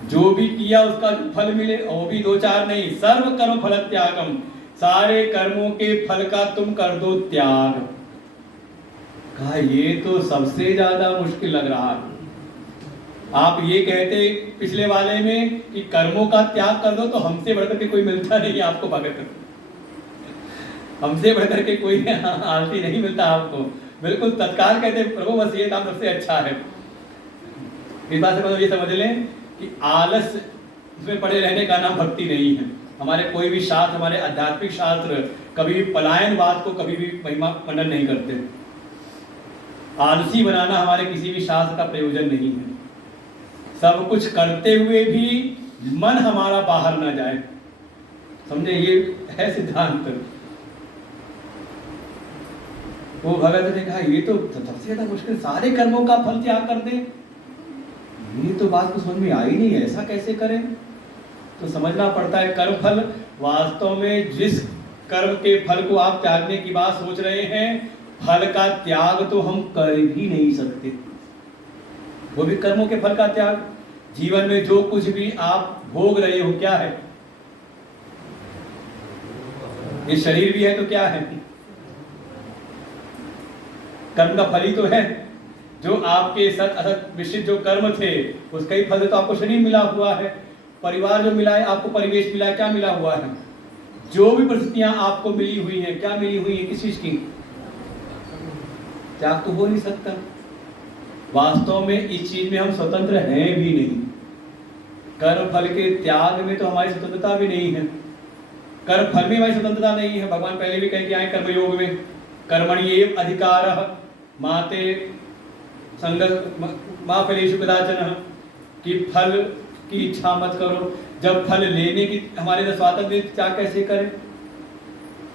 जो भी किया उसका फल मिले, और भी दो चार नहीं, सर्व कर्म फल त्यागम, सारे कर्मों के फल का तुम कर दो त्याग। कहा ये तो सबसे ज्यादा मुश्किल लग रहा है। आप ये कहते पिछले वाले में कि कर्मों का त्याग कर दो तो हमसे बढ़कर के कोई मिलता नहीं आपको भगत, हमसे बढ़कर के कोई आरती नहीं मिलता आपको। बिल्कुल तत्काल कहते प्रभु बस ये काम सबसे अच्छा है। इस बात से मतलब ये समझ लें कि आलस इसमें पड़े रहने का नाम भक्ति नहीं है। हमारे कोई भी शास्त्र, हमारे आध्यात्मिक शास्त्र कभी भी पलायनवाद को कभी भी महिमा मनन नहीं करते। आलसी बनाना हमारे किसी भी शास्त्र का प्रयोजन नहीं है। सब कुछ करते हुए भी मन हमारा बाहर ना जाए, समझे, ये है सिद्धांत। वो भगत ने कहा ये तो सबसे ज्यादा मुश्किल, सारे कर्मों का फल त्याग कर दे, ये तो बात को समझ में आई नहीं, ऐसा कैसे करें? तो समझना पड़ता है कर्म फल, वास्तव में जिस कर्म के फल को आप त्यागने की बात सोच रहे हैं, फल का त्याग तो हम कर भी नहीं सकते। वो भी कर्मों के फल का त्याग। जीवन में जो कुछ भी आप भोग रहे हो क्या है? ये शरीर भी है तो क्या है? कर्म का फल ही तो है। जो आपके सत असत मिश्रित जो कर्म थे उसका ही फल तो आपको शरीर मिला हुआ है, परिवार जो मिला है आपको, परिवेश मिला है, क्या मिला हुआ है? जो भी परिस्थितियां आपको मिली हुई हैं, क्या मिली हुई है? किस चीज की? त्याग तो हो नहीं सकता। वास्तव में इस चीज में हम स्वतंत्र हैं भी नहीं। कर्म फल के त्याग में तो हमारी स्वतंत्रता भी नहीं है, कर्म फल में हमारी स्वतंत्रता नहीं है। भगवान पहले भी कह के आए कर्मयोग में कर्मण्येव अधिकारः माते मां फलेषु कदाचन, कि फल की इच्छा मत करो। जब फल लेने की हमारे अंदर स्वातंत्र, क्या कैसे करें?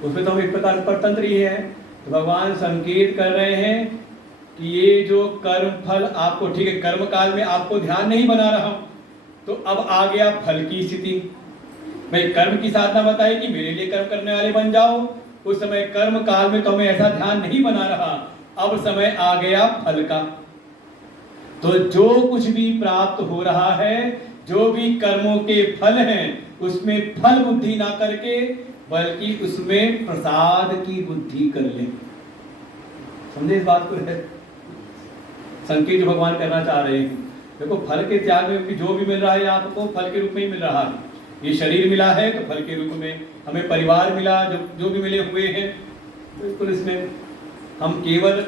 उसमें तो हम एक प्रकार परतंत्र ही है। तो भगवान संकेत कर रहे हैं कि ये जो कर्म फल आपको, ठीक है कर्म काल में आपको ध्यान नहीं बना रहा हूं, तो अब आ गया फल की स्थिति। भाई कर्म की साधना बताई कि मेरे लिए कर्म करने वाले बन जाओ, उस समय कर्म काल में तो हमें ऐसा ध्यान नहीं बना रहा। अब समय आ गया फल का। तो जो कुछ भी प्राप्त हो रहा है, जो भी कर्मों के फल हैं, उसमें फल बुद्धि ना करके बल्कि उसमें प्रसाद की बुद्धि कर ले। समझे इस बात को? है संकेत जो भगवान करना चाह रहे हैं। देखो फल के त्याग में जो भी मिल रहा है आपको फल के रूप में ही मिल रहा है। ये शरीर मिला है तो फल के रूप में, हमें परिवार मिला, जो भी मिले हुए हैं, बिल्कुल इसमें हम केवल,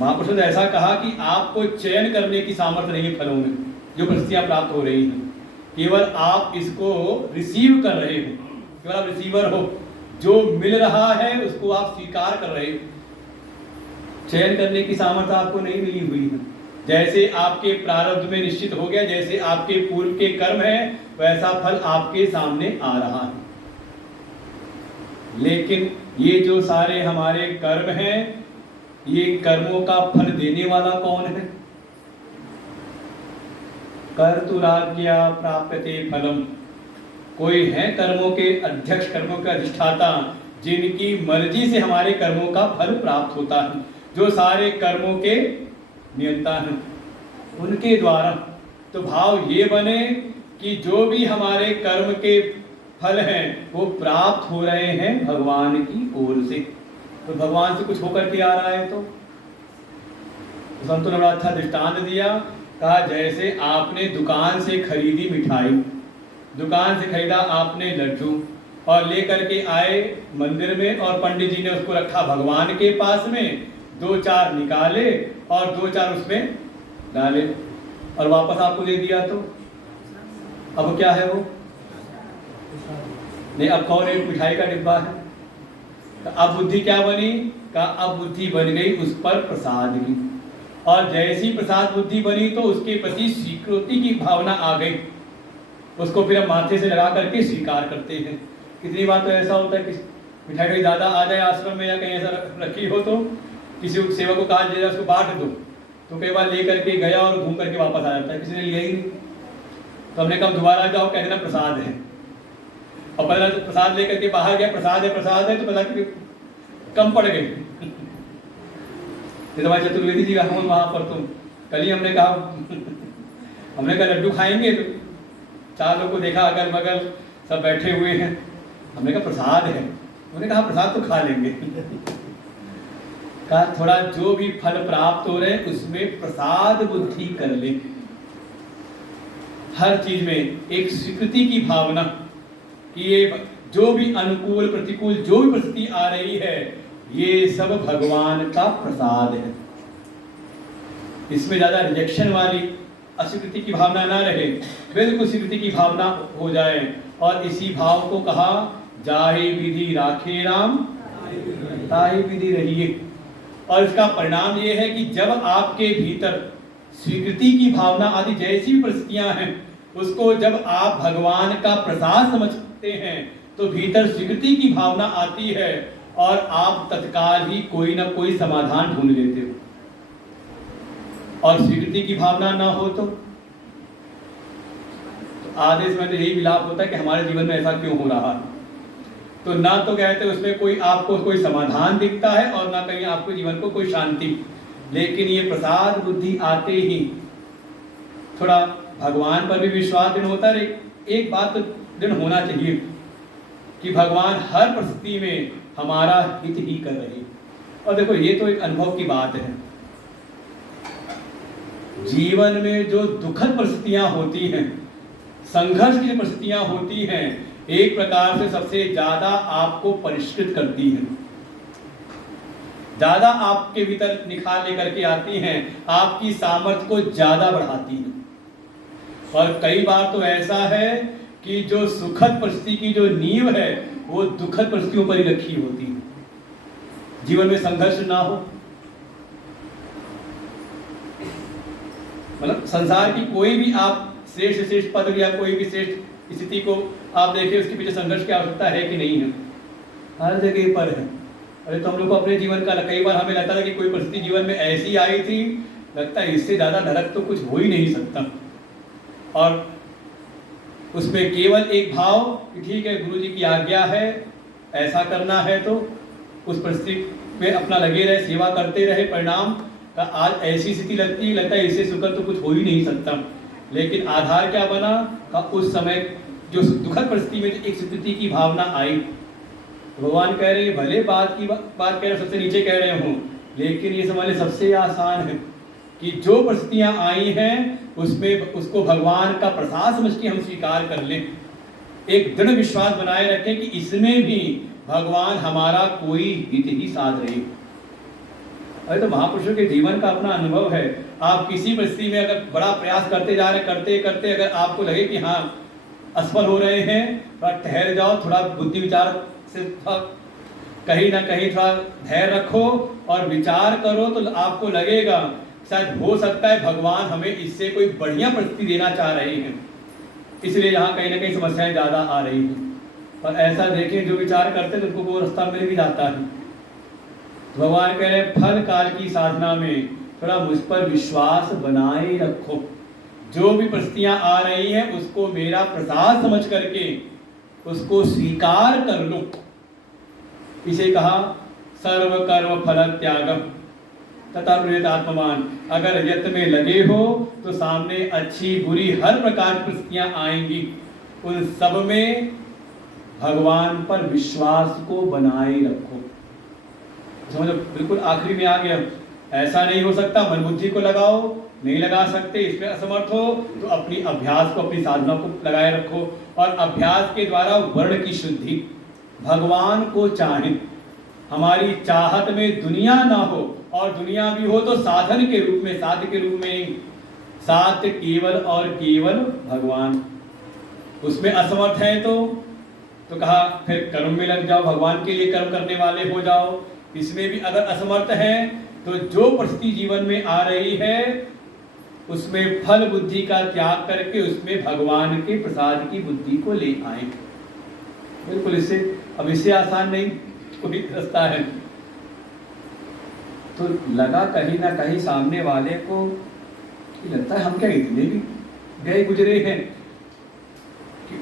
महापुरुष ने ऐसा कहा कि आपको चयन करने की सामर्थ्य नहीं है फलों में जो परिस्थितियां प्राप्त हो रही हैं, केवल आप इसको रिसीव कर रहे हो, केवल आप रिसीवर हो, जो मिल रहा है उसको आप स्वीकार कर रहे हो। चयन करने की सामर्थ्य आपको नहीं मिली हुई है। जैसे आपके प्रारब्ध में निश्चित हो गया, जैसे आपके पूर्व के कर्म है, वैसा फल आपके सामने आ रहा है। लेकिन ये जो सारे हमारे कर्म हैं, ये कर्मों का फल देने वाला कौन है? कर्तुराज्ञा प्राप्यते फलम। कोई है कर्मों के अध्यक्ष, कर्मों के अधिष्ठाता, जिनकी मर्जी से हमारे कर्मों का फल प्राप्त होता है, जो सारे कर्मों के नियंता हैं, उनके द्वारा। तो भाव ये बने कि जो भी हमारे कर्म के फल हैं वो प्राप्त हो रहे हैं भगवान की ओर से। तो भगवान से कुछ होकर के आ रहा है। तो संतों ने बड़ा अच्छा दृष्टांत दिया, कहा जैसे आपने दुकान से खरीदी मिठाई, दुकान से खरीदा आपने लड्डू और लेकर के आए मंदिर में, और पंडित जी ने उसको रखा भगवान के पास में, 2-4 निकाले और 2-4 उसमें डाले और वापस आपको दे दिया। तो अब क्या है वो? नहीं, अब कौन एक मिठाई का डिब्बा है। अब बुद्धि क्या बनी? का अब बुद्धि बन गई उस पर प्रसाद की, और जैसी प्रसाद बुद्धि बनी तो उसके प्रति स्वीकृति की भावना आ गई। उसको फिर हम माथे से लगा करके स्वीकार करते हैं। कितनी बार तो ऐसा होता है कि मिठाई कहीं ज़्यादा आ जाए आश्रम में या कहीं ऐसा रखी हो तो किसी सेवक को कहा जाए उसको बांट दो, तो कई बार ले करके गया और घूम करके वापस आ जाता है, किसी ने लिया ही नहीं। तो हमने कहा दोबारा जाओ, कह देना प्रसाद है, और पहले तो प्रसाद लेकर के बाहर गया, प्रसाद है तो पता कि कम पड़ गए। तो भाई चतुर्वेदी जी हम वहाँ पर, तुम कल ही हमने कहा लड्डू खाएंगे, तो 4 लोग को देखा अगल बगल सब बैठे हुए हैं, हमने कहा प्रसाद है, उन्होंने कहा प्रसाद तो खा लेंगे। कहा थोड़ा जो भी फल प्राप्त हो रहे हैं उसमें प्रसाद बुद्धि कर ले। हर चीज में एक स्वीकृति की भावना कि ये जो भी अनुकूल प्रतिकूल जो भी परिस्थिति आ रही है, ये सब भगवान का प्रसाद है। इसमें ज्यादा रिजेक्शन वाली अस्वीकृति की भावना ना रहे, बिल्कुल स्वीकृति की भावना हो जाए। और इसी भाव को कहा जाहि विधि राखे राम ताहि विधि रहिए। और इसका परिणाम ये है कि जब आपके भीतर स्वीकृति की भावना आदि जैसी भी परिस्थितियां हैं, उसको जब आप भगवान का प्रसाद समझते हैं तो भीतर स्वीकृति की भावना आती है और आप तत्काल ही कोई ना कोई समाधान ढूंढ लेते हो। और स्वीकृति की भावना ना हो तो आदेश में तो यही विलाप होता है कि हमारे जीवन में ऐसा क्यों हो रहा है। तो ना तो कहते उसमें कोई आपको कोई समाधान दिखता है और ना कहीं आपको जीवन को कोई शांति। लेकिन ये प्रसाद बुद्धि आते ही थोड़ा भगवान पर भी विश्वास दिन होता है। एक बात तो दिन होना चाहिए कि भगवान हर परिस्थिति में हमारा हित ही कर रहे। और देखो ये तो एक अनुभव की बात है, जीवन में जो दुखद परिस्थितियां होती हैं, संघर्ष की परिस्थितियां होती हैं, एक प्रकार से सबसे ज्यादा आपको परिष्कृत करती हैं, ज्यादा आपके भीतर निखार लेकर के आती हैं, आपकी सामर्थ्य को ज्यादा बढ़ाती हैं। और कई बार तो ऐसा है कि जो सुखद परिस्थिति की जो नींव है वो दुखद परिस्थितियों पर ही रखी होती है। जीवन में संघर्ष ना हो, मतलब संसार की कोई भी आप श्रेष्ठ पद या कोई भी श्रेष्ठ स्थिति को आप देखिए, उसके पीछे संघर्ष की आवश्यकता है कि नहीं है? हर जगह पर है। अरे तो हम लोग को अपने जीवन का कई बार हमें लगता था कि कोई परिस्थिति जीवन में ऐसी आई थी, लगता है इससे ज्यादा नरक तो कुछ हो ही नहीं सकता। और उसमें केवल एक भाव कि ठीक है गुरु जी की आज्ञा है, ऐसा करना है, तो उस परिस्थिति में अपना लगे रहे, सेवा करते रहे। परिणाम का आज ऐसी स्थिति लगता है इससे सुकर तो कुछ हो ही नहीं सकता। लेकिन आधार क्या बना का उस समय जो दुखद परिस्थिति में एक स्थिति की भावना आई, भगवान कह रहे हैं भले बात कह रहे सबसे नीचे कह रहे हूँ, लेकिन ये समझ लें सबसे आसान है कि जो परिस्थितियाँ आई हैं उसमें उसको भगवान का प्रसाद समझ के हम स्वीकार कर लें। एक दृढ़ विश्वास बनाए रखें कि इसमें भी भगवान हमारा कोई हित ही साध रहे। अरे तो महापुरुषों के जीवन का अपना अनुभव है। आप किसी परिस्थिति में अगर बड़ा प्रयास करते जा रहे, करते करते अगर आपको लगे कि हाँ असफल हो रहे हैं, थोड़ा ठहर जाओ, थोड़ा बुद्धि विचार से कहीं ना कहीं थोड़ा धैर्य रखो और विचार करो, तो आपको लगेगा शायद हो सकता है भगवान हमें इससे कोई बढ़िया परिस्थिति देना चाह रहे हैं, इसलिए यहाँ कहीं ना कहीं समस्याएं ज़्यादा आ रही हैं। और ऐसा देखें जो विचार करते हैं तो उनको वो रास्ता मिल भी जाता है। भगवान कह रहे हैं फल काल की साधना में थोड़ा मुझ पर विश्वास बनाए रखो। जो भी परिस्थितियां आ रही हैं उसको मेरा प्रसाद समझ करके उसको स्वीकार कर लो। इसे कहा सर्व कर्म फल त्यागम तथा प्रेरित आत्मवान। अगर यत्न में लगे हो तो सामने अच्छी बुरी हर प्रकार की परिस्थितियां आएंगी, उन सब में भगवान पर विश्वास को बनाए रखो। समझो बिल्कुल आखिरी में आ गया। ऐसा नहीं हो सकता, मन बुद्धि को लगाओ, नहीं लगा सकते, इसमें असमर्थ हो तो अपनी अभ्यास को, अपनी साधना को लगाए रखो और अभ्यास के द्वारा वर्ण की शुद्धि, भगवान को चाहें। हमारी चाहत में दुनिया ना हो और दुनिया भी हो तो साधन के रूप में, साध्य के रूप में। साध्य केवल और केवल भगवान। उसमें असमर्थ है तो कहा फिर कर्म में लग जाओ, भगवान के लिए कर्म करने वाले हो जाओ। इसमें भी अगर असमर्थ हैं तो जो परिस्थिति जीवन में आ रही है उसमें फल बुद्धि का त्याग करके उसमें भगवान के प्रसाद की बुद्धि को ले आए। बिल्कुल इससे आसान नहीं कोई रास्ता है। तो लगा कहीं ना कहीं सामने वाले को लगता है हम क्या इतने भी गए गुजरे हैं कि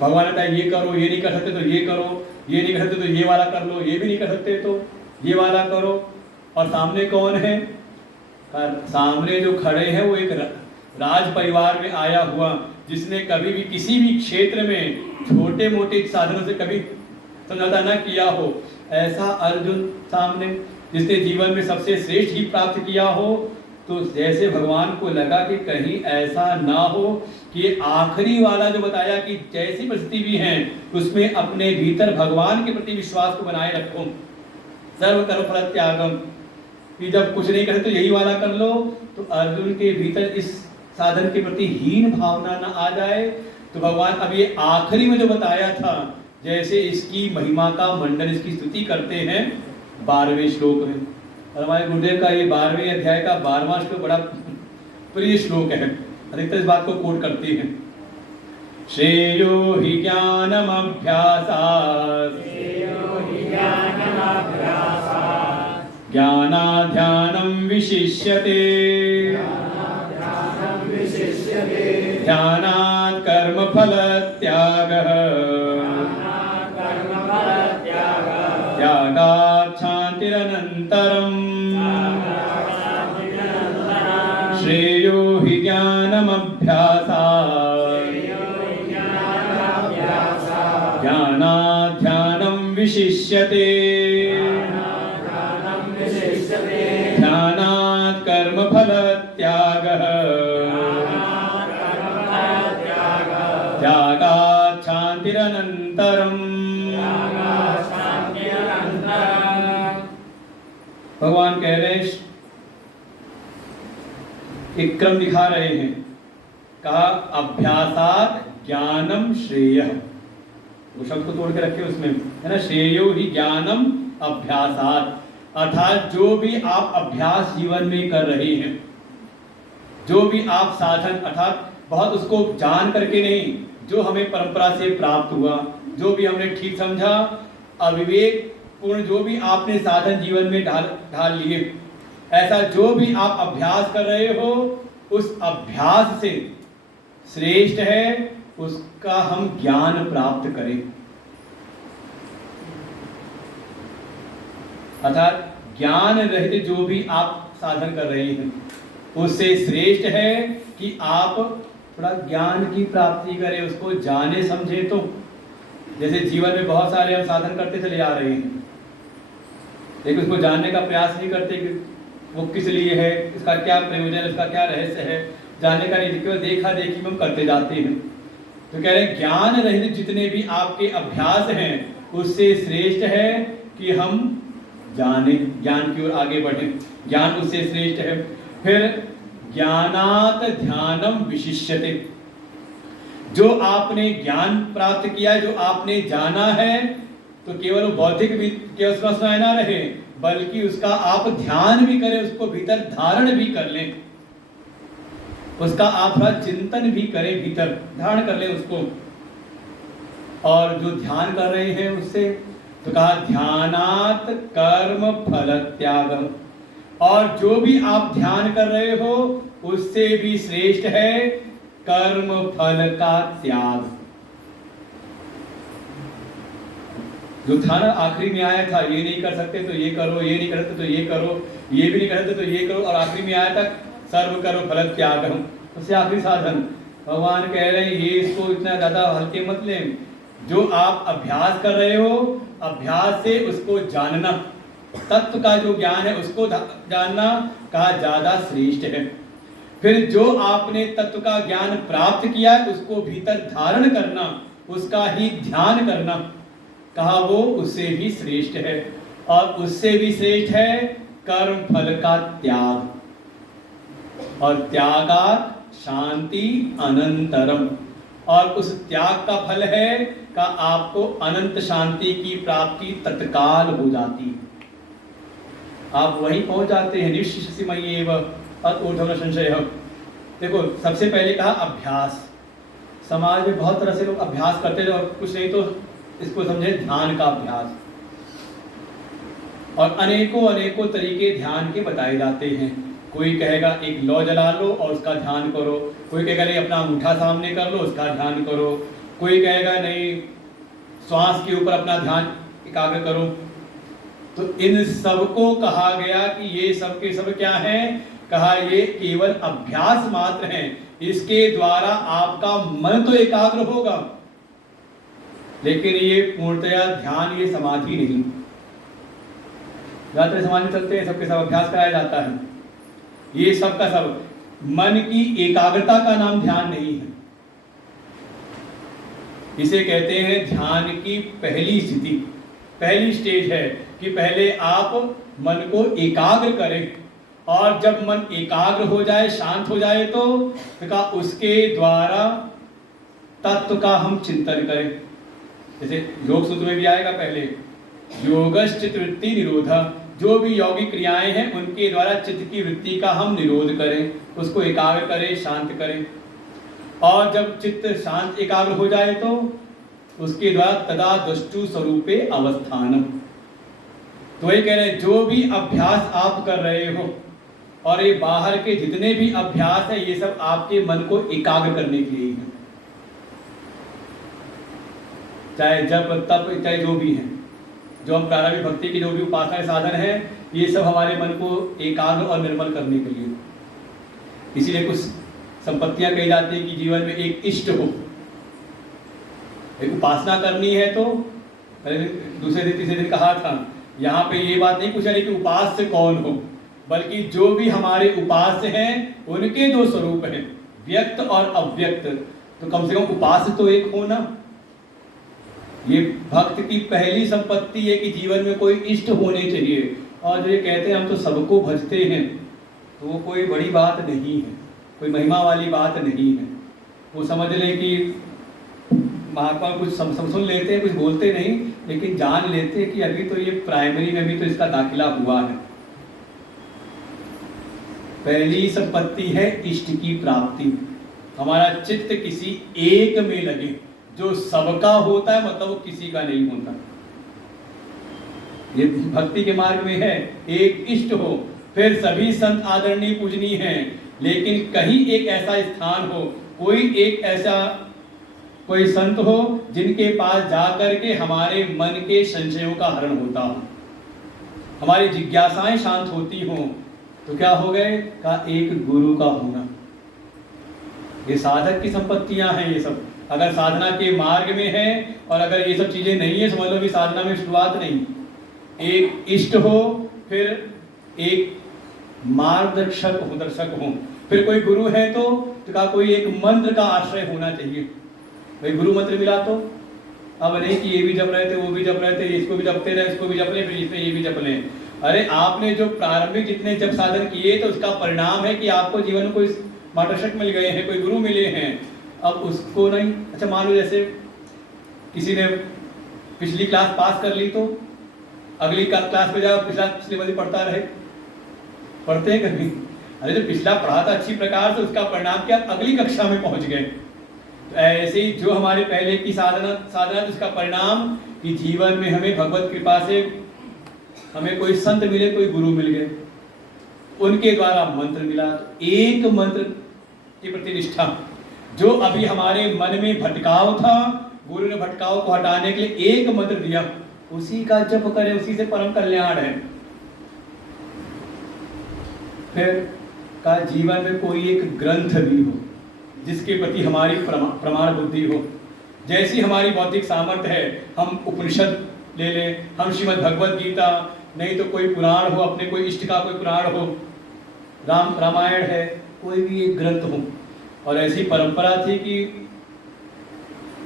भगवान कहता है ये करो, ये नहीं कर सकते तो ये करो, ये नहीं कर सकते तो ये वाला कर लो, ये भी नहीं कर सकते तो ये वाला करो। और सामने कौन है? सामने जो खड़े हैं वो एक राज परिवार में आया हुआ, जिसने कभी भी किसी भी क्षेत्र में छोटे मोटे साधनों से कभी समझौता न किया हो, ऐसा अर्जुन सामने जिसने जीवन में सबसे श्रेष्ठ ही प्राप्त किया हो। तो जैसे भगवान को लगा कि कहीं ऐसा ना हो कि आखिरी वाला जो बताया कि जैसी परिस्थिति भी है उसमें अपने भीतर भगवान के प्रति विश्वास को बनाए रखो। सर्व कर्म फल त्यागम, कि जब कुछ नहीं करे तो यही वाला कर लो। तो अर्जुन के भीतर इस साधन के प्रति हीन भावना न आ जाए। तो भगवान अब ये आखिरी में जो बताया था, जैसे इसकी महिमा का मंडन, इसकी स्तुति करते हैं 12वें श्लोक में। और हमारे गुरुदेव का ये 12वें अध्याय का 12वां श्लोक बड़ा प्रिय श्लोक है, अधिकतर इस बात को कोट करते हैं। श्रेयो हि ज्ञानमभ्यासात् ज्ञानाध्यानं विशिष्यते ध्यानात् कर्मफल त्यागः त्यागात् शान्तिरनन्तरम् श्रेयो हि ज्ञानमभ्यासात् ज्ञानाध्यानं विशिष्यते ध्यानात् कर्मफल त्यागः त्यागात् शान्तिरनन्तरम्। भगवान कह रहे हैं, एक क्रम दिखा रहे हैं। कहा अभ्यासात् ज्ञानम श्रेयः, वो शब्द को तोड़ के रखे उसमें, है ना। श्रेयो ही ज्ञानम अभ्यासात्, अर्थात जो भी आप अभ्यास जीवन में कर रहे हैं, जो भी आप साधन, अर्थात बहुत उसको जान करके नहीं, जो हमें परंपरा से प्राप्त हुआ, जो भी हमने ठीक समझा, अविवेक पूर्ण जो भी आपने साधन जीवन में ढाल लिए, ऐसा जो भी आप अभ्यास कर रहे हो, उस अभ्यास से श्रेष्ठ है उसका हम ज्ञान प्राप्त करें। अर्थात ज्ञान रहित जो भी आप साधन कर रहे हैं, उससे श्रेष्ठ है कि आप थोड़ा ज्ञान की प्राप्ति करे, उसको जाने समझे। तो जैसे जीवन में बहुत सारे हम साधन करते चले आ रहे हैं, लेकिन उसको जानने का प्रयास नहीं करते कि वो किस लिए है, इसका क्या प्रयोजन, इसका क्या रहस्य है, जानने का नहीं, केवल देखा देखी में हम करते जाते हैं। तो कह रहे हैं ज्ञान रहित जितने भी आपके अभ्यास हैं उससे श्रेष्ठ है कि हम जाने, ज्ञान की ओर आगे बढ़े, ज्ञान उससे श्रेष्ठ है। फिर ज्ञानात ध्यानम विशिष्यते, जो आपने ज्ञान प्राप्त किया, जो आपने जाना है, तो केवल बौद्धिक भी केवल समझना ना रहे, बल्कि उसका आप ध्यान भी करें, उसको भीतर धारण भी कर लें, उसका आप थोड़ा चिंतन भी करें, भीतर धारण कर लें उसको। और जो ध्यान कर रहे हैं उससे तो कहा ध्यानात कर्म फल त्याग, और जो भी आप ध्यान कर रहे हो उससे भी श्रेष्ठ है कर्म फल का त्याग। जो था ना आखिरी में आया था, ये नहीं कर सकते तो ये करो, ये नहीं कर सकते तो ये करो, ये भी नहीं कर सकते तो ये करो, और आखिरी में आया था सर्व करो फल त्याग, उससे आखिरी साधन। भगवान कह रहे हैं ये इसको इतना ज्यादा हल्के मत लें, जो आप अभ्यास कर रहे हो, अभ्यास से उसको जानना, तत्व का जो ज्ञान है उसको जानना कहा ज्यादा श्रेष्ठ है। फिर जो आपने तत्व का ज्ञान प्राप्त किया उसको भीतर धारण करना, उसका ही ध्यान करना, कहा वो उससे भी श्रेष्ठ है। और उससे भी श्रेष्ठ है कर्म फल का त्याग, और त्यागा शांति अनंतरम, और उस त्याग का फल है का आपको अनंत शांति की प्राप्ति तत्काल हो जाती है, आप वहीं पहुंच जाते हैं। निश्चितमयेव अतोर्ध्वं संशयः। देखो सबसे पहले कहा अभ्यास, समाज में बहुत तरह से लोग अभ्यास करते हैं, और कुछ नहीं तो इसको समझे ध्यान का अभ्यास, और अनेकों अनेकों तरीके ध्यान के बताए जाते हैं। कोई कहेगा एक लौ जला लो और उसका ध्यान करो, कोई कहेगा नहीं अपना अंगूठा सामने कर लो उसका ध्यान करो, कोई कहेगा नहीं श्वास के ऊपर अपना ध्यान एकाग्र करो। तो इन सबको कहा गया कि ये सब के सब क्या है, कहा ये केवल अभ्यास मात्र हैं, इसके द्वारा आपका मन तो एकाग्र होगा, लेकिन ये पूर्णतया ध्यान, ये समाधि नहीं। ज्यादातर समाधि चलते हैं, सबके सब अभ्यास कराया जाता है, ये सब का सब मन की एकाग्रता का नाम ध्यान नहीं है। इसे कहते हैं ध्यान की पहली स्थिति, पहली स्टेज है कि पहले आप मन को एकाग्र करें, और जब मन एकाग्र हो जाए, शांत हो जाए, तो कहा उसके द्वारा तत्व का हम चिंतन करें। जैसे योग सूत्र में भी आएगा पहले योगश्चित्त वृत्ति निरोधा, जो भी यौगिक क्रियाएं हैं उनके द्वारा चित्त की वृत्ति का हम निरोध करें, उसको एकाग्र करें, शांत करें। और जब चित्त शांत एकाग्र हो जाए तो उसके द्वारा तदा दृष्टु स्वरूपे अवस्थानम। तो ये कह रहे हैं जो भी अभ्यास आप कर रहे हो, और ये बाहर के जितने भी अभ्यास है, ये सब आपके मन को एकाग्र करने के लिए है, चाहे जप तप चाहे जो भी है, जो हम प्रारंभिक भक्ति की जो भी उपासना के साधन है, ये सब हमारे मन को एकाग्र और निर्मल करने के लिए। इसीलिए कुछ संपत्तियां कही जाती है कि जीवन में एक इष्ट हो, एक उपासना करनी है। तो दूसरे दिन तीसरे दिन कहा था, यहाँ पे ये बात नहीं पूछा कि उपास्य कौन हो, बल्कि जो भी हमारे उपास्य हैं उनके दो स्वरूप हैं, व्यक्त और अव्यक्त। तो कम से कम उपास्य तो एक हो ना। ये भक्त की पहली संपत्ति है कि जीवन में कोई इष्ट होने चाहिए। और जो ये कहते हैं हम तो सबको भजते हैं, तो वो कोई बड़ी बात नहीं है, कोई महिमा वाली बात नहीं है। वो समझ लें कि महात्मा कुछ सुन लेते हैं, कुछ बोलते नहीं, लेकिन जान लेते हैं कि अभी तो ये प्राइमरी में भी तो इसका दाखिला हुआ है। पहली संपत्ति है इष्ट की प्राप्ति, हमारा चित्त किसी एक में लगे, जो सबका होता है मतलब वो किसी का नहीं होता। ये भक्ति के मार्ग में है, एक इष्ट हो, फिर सभी संत आदरणीय पूजनीय हैं, लेकिन कहीं एक ऐसा स्थान हो, कोई एक ऐसा कोई संत हो जिनके पास जाकर के हमारे मन के संशयों का हरण होता हो, हमारी जिज्ञासाएं शांत होती हों। तो क्या हो गए का एक गुरु का होना। ये साधक की संपत्तियां हैं ये सब। अगर साधना के मार्ग में है और अगर ये सब चीजें नहीं है, समझ लो कि साधना में शुरुआत नहीं। एक इष्ट हो, फिर एक मार्गदर्शक हो, दर्शक हो, फिर कोई गुरु है तो कहा कोई एक मंत्र का आश्रय होना चाहिए। भाई गुरु मंत्र मिला तो अब नहीं कि ये भी जप रहे थे, वो भी जप रहे थे, इसको भी जपते रहे, इसको भी जप ले, फिर इसमें ये भी जप लें। अरे आपने जो प्रारंभिक जितने जप साधन किए तो उसका परिणाम है कि आपको जीवन में कोई मार्गदर्शक मिल गए हैं, कोई गुरु मिले हैं। अब उसको नहीं, अच्छा मान लो जैसे किसी ने पिछली क्लास पास कर ली तो अगली क्लास में जाओ पिछला सिलेबस पढ़ता रहे, पढ़ते हैं कभी? अरे जो पिछला पढ़ा था अच्छी प्रकार से, उसका परिणाम क्या, अगली कक्षा में पहुंच गए। तो ऐसे ही जो हमारे पहले की साधना उसका परिणाम कि जीवन में हमें भगवत कृपा से हमें कोई संत मिले, कोई गुरु मिल गए, उनके द्वारा मंत्र मिला। तो एक मंत्र की प्रति निष्ठा, जो अभी हमारे मन में भटकाव था, गुरु ने भटकाव को हटाने के लिए एक मंत्र दिया, उसी का जप करें, उसी से परम कल्याण है। फिर का जीवन में कोई एक ग्रंथ भी हो जिसके प्रति हमारी प्रमाण बुद्धि हो। जैसी हमारी बौद्धिक सामर्थ्य है, हम उपनिषद ले लें, हम श्रीमद् भगवद गीता, नहीं तो कोई पुराण हो, अपने कोई इष्ट का कोई पुराण हो, रामायण है, कोई भी एक ग्रंथ हो। और ऐसी परंपरा थी कि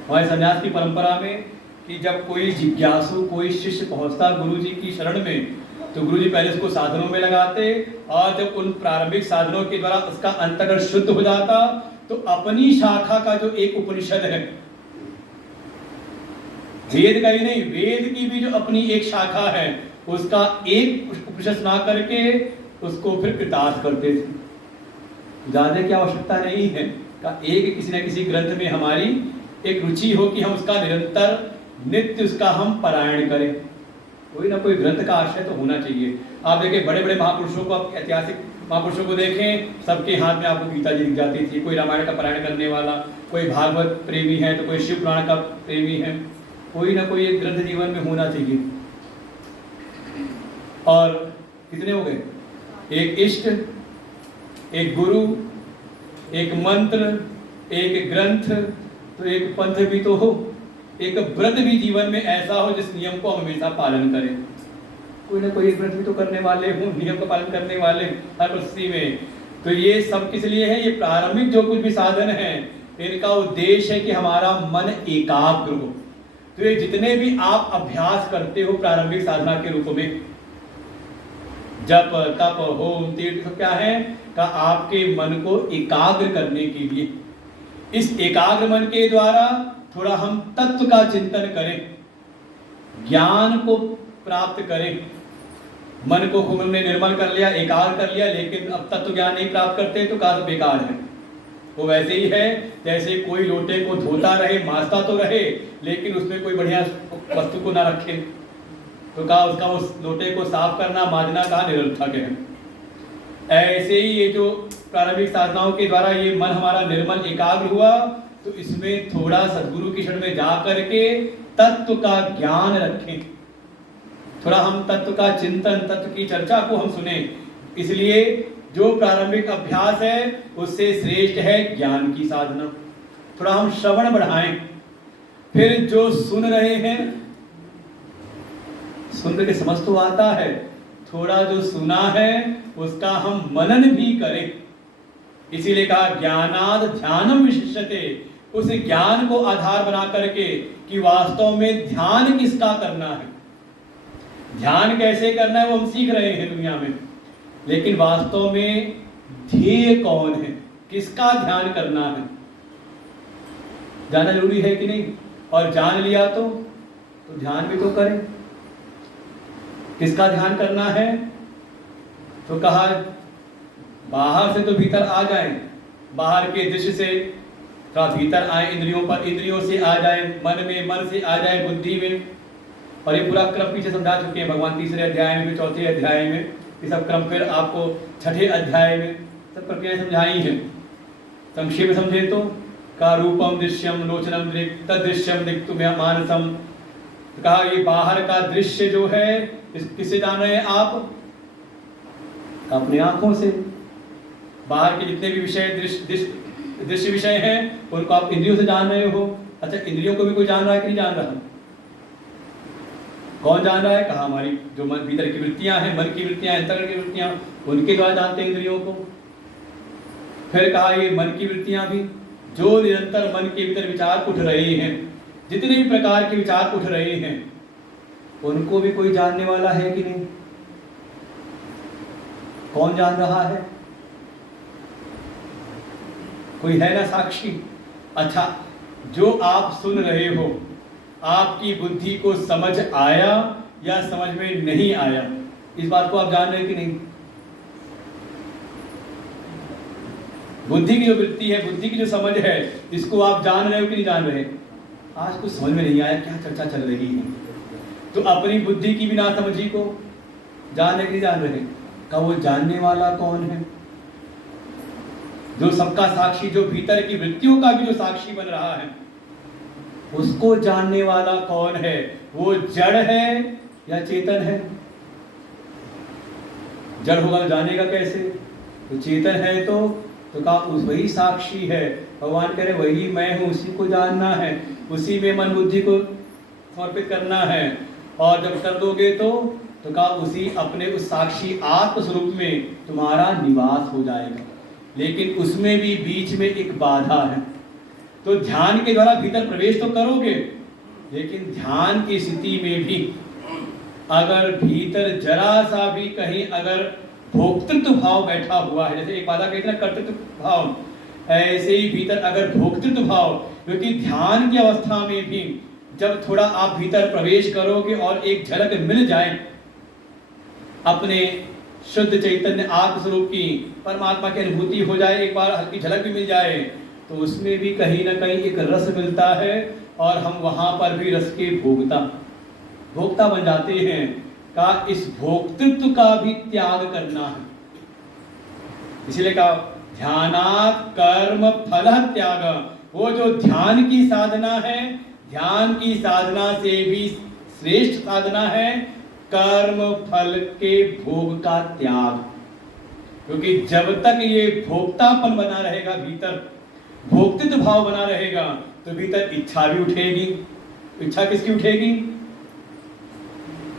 हमारे सन्यास की परंपरा में कि जब कोई जिज्ञासु, कोई शिष्य पहुंचता गुरु जी की शरण में, तो गुरु जी पहले उसको साधनों में लगाते, और जब उन प्रारंभिक साधनों के द्वारा उसका अंतर्गत शुद्ध हो जाता तो अपनी शाखा का जो एक उपनिषद है, वेद का ही नहीं, वेद की भी जो अपनी एक शाखा है, उसका एक उपनिषद सुना करके उसको फिर कृतार्थ करते थे। ज्यादा की आवश्यकता नहीं है का एक किसी न किसी ग्रंथ में हमारी एक रुचि हो कि हम उसका निरंतर नित्य उसका हम पारायण करें। कोई ना कोई ग्रंथ का आश्रय तो होना चाहिए। आप देखें बड़े बड़े महापुरुषों को, आप ऐतिहासिक महापुरुषों को देखें, सबके हाथ में आपको गीता जी दिख जाती थी। कोई रामायण का पारायण करने वाला, कोई भागवत प्रेमी है, तो कोई शिव पुराण का प्रेमी है। कोई ना कोई एक ग्रंथ जीवन में होना चाहिए। और कितने हो गए? एक इष्ट, एक गुरु, एक मंत्र, एक ग्रंथ, तो एक पंथ भी तो हो, एक व्रत भी जीवन में ऐसा हो जिस नियम को हम हमेशा पालन करें। कोई ना कोई व्रत भी तो करने वाले हो, नियम का पालन करने वाले हर परिस्थिति में। तो ये सब किस लिए है? ये प्रारंभिक जो कुछ भी साधन है, इनका उद्देश्य है कि हमारा मन एकाग्र हो। तो ये जितने भी आप अभ्यास करते हो प्रारंभिक साधना के रूप में, जप, तप, होम, तीर्थ, क्या है का आपके मन को एकाग्र करने के लिए, इस एकाग्र मन के द्वारा थोड़ा हम तत्व का चिंतन करें, ज्ञान को प्राप्त करें। मन को हमने निर्मल कर लिया, एकाग्र कर लिया, लेकिन अब तत्व ज्ञान नहीं प्राप्त करते तो कार्य बेकार है। वो वैसे ही है जैसे कोई लोटे को धोता रहे, मांजता तो रहे, लेकिन उसमें कोई बढ़िया वस्तु को ना रखे, तो कहा उसका उस लोटे को साफ करना, मांजना कहा निरर्थक है। ऐसे ही ये जो प्रारंभिक साधनाओं के द्वारा ये मन हमारा निर्मल एकाग्र हुआ, तो इसमें थोड़ा सद्गुरु की शरण में जा करके तत्व का ज्ञान रखें, थोड़ा हम तत्व का चिंतन, तत्व की चर्चा को हम सुने। इसलिए जो प्रारंभिक अभ्यास है उससे श्रेष्ठ है ज्ञान की साधना। थोड़ा हम श्रवण बढ़ाएं, फिर जो सुन रहे हैं, सुन के समझ तो आता है, थोड़ा जो सुना है उसका हम मनन भी करें। इसीलिए कहा ज्ञानाद ध्यानम विशिष्यते, उस ज्ञान को आधार बना करके कि वास्तव में ध्यान किसका करना है, ध्यान कैसे करना है वो हम सीख रहे हैं दुनिया में, लेकिन वास्तव में ध्येय कौन है, किसका ध्यान करना है, जानना जरूरी है कि नहीं? और जान लिया तो ध्यान भी तो करें। किसका ध्यान करना है? तो कहा बाहर से तो भीतर आ जाए, बाहर के दृश्य से थोड़ा भीतर आए, इंद्रियों पर, इंद्रियों से आ जाए मन में, मन से आ जाए बुद्धि में। और ये पूरा क्रम पीछे समझा चुके हैं भगवान, तीसरे अध्याय में भी, चौथे अध्याय में, ये सब क्रम फिर आपको छठे अध्याय में सब प्रक्रिया समझाई है। संक्षेप में समझे तो का रूपम दृश्यम लोचनम दृक् तदृश्यम दिक्तुम मानसम। तो कहा ये बाहर का दृश्य जो है किससे जान रहे हैं आप? अपनी आंखों से। बाहर के जितने भी विषय दृश्य दृश्य विषय हैं उनको आप इंद्रियों से जान रहे हो। अच्छा, इंद्रियों को भी कोई जान रहा है कि नहीं जान रहा? कौन जान रहा है? कहा हमारी जो मन भीतर की वृत्तियां हैं, मन की वृत्तियां, अंतःकरण की वृत्तियां, उनके द्वारा जानते हैं इंद्रियों को। फिर कहा ये मन की वृत्तियां भी, जो निरंतर मन के भीतर विचार उठ रहे हैं, जितने भी प्रकार के विचार उठ रहे हैं, उनको भी कोई जानने वाला है कि नहीं? कौन जान रहा है? कोई है ना साक्षी? अच्छा, जो आप सुन रहे हो, आपकी बुद्धि को समझ आया या समझ में नहीं आया, इस बात को आप जान रहे कि नहीं? बुद्धि की जो वृत्ति है, बुद्धि की जो समझ है, इसको आप जान रहे हो कि नहीं जान रहे? आज कुछ समझ में नहीं आया, क्या चर्चा चल रही है, तो अपनी बुद्धि की भी नासमझी को जान रहे कि नहीं जान रहे? का वो जानने वाला कौन है? जो सबका साक्षी, जो भीतर की वृत्तियों का भी जो साक्षी बन रहा है, उसको जानने वाला कौन है? वो जड़ है या चेतन है? जड़ होगा तो जानेगा कैसे? तो चेतन है तो कहा उस वही साक्षी है। भगवान कह रहे वही मैं हूं, उसी को जानना है, उसी में मन बुद्धि को समर्पित करना है। और जब कर दोगे तो कहा उसी अपने उस साक्षी आत्म स्वरूप में तुम्हारा निवास हो जाएगा। लेकिन उसमें भी बीच में एक बाधा है। तो ध्यान के द्वारा भीतर प्रवेश तो करोगे, लेकिन ध्यान की स्थिति में भी अगर भीतर जरा सा भी कहीं अगर भोक्तृत्व भाव बैठा हुआ है, जैसे एक बाधा कहते हैं कर्तृत्व भाव, ऐसे ही भीतर अगर भोक्तृत्व भाव, क्योंकि ध्यान की अवस्था में भी जब थोड़ा आप भीतर प्रवेश करोगे और एक झलक मिल जाए अपने शुद्ध चैतन्य आत्म स्वरूप की, परमात्मा की अनुभूति हो जाए, एक बार हल्की झलक भी मिल जाए, तो उसमें भी कहीं ना कहीं एक रस मिलता है और हम वहां पर भी रस के भोक्ता बन जाते हैं। का इस भोक्तृत्व का भी त्याग करना है। इसलिए कहा ध्यानात् कर्म फल त्याग। वो जो ध्यान की साधना है, ध्यान की साधना से भी श्रेष्ठ साधना है कर्म फल के भोग का त्याग। क्योंकि जब तक ये भोक्तापन बना रहेगा, भीतर भोक्तृत्व भाव बना रहेगा, तो भीतर इच्छा भी उठेगी। इच्छा किसकी उठेगी?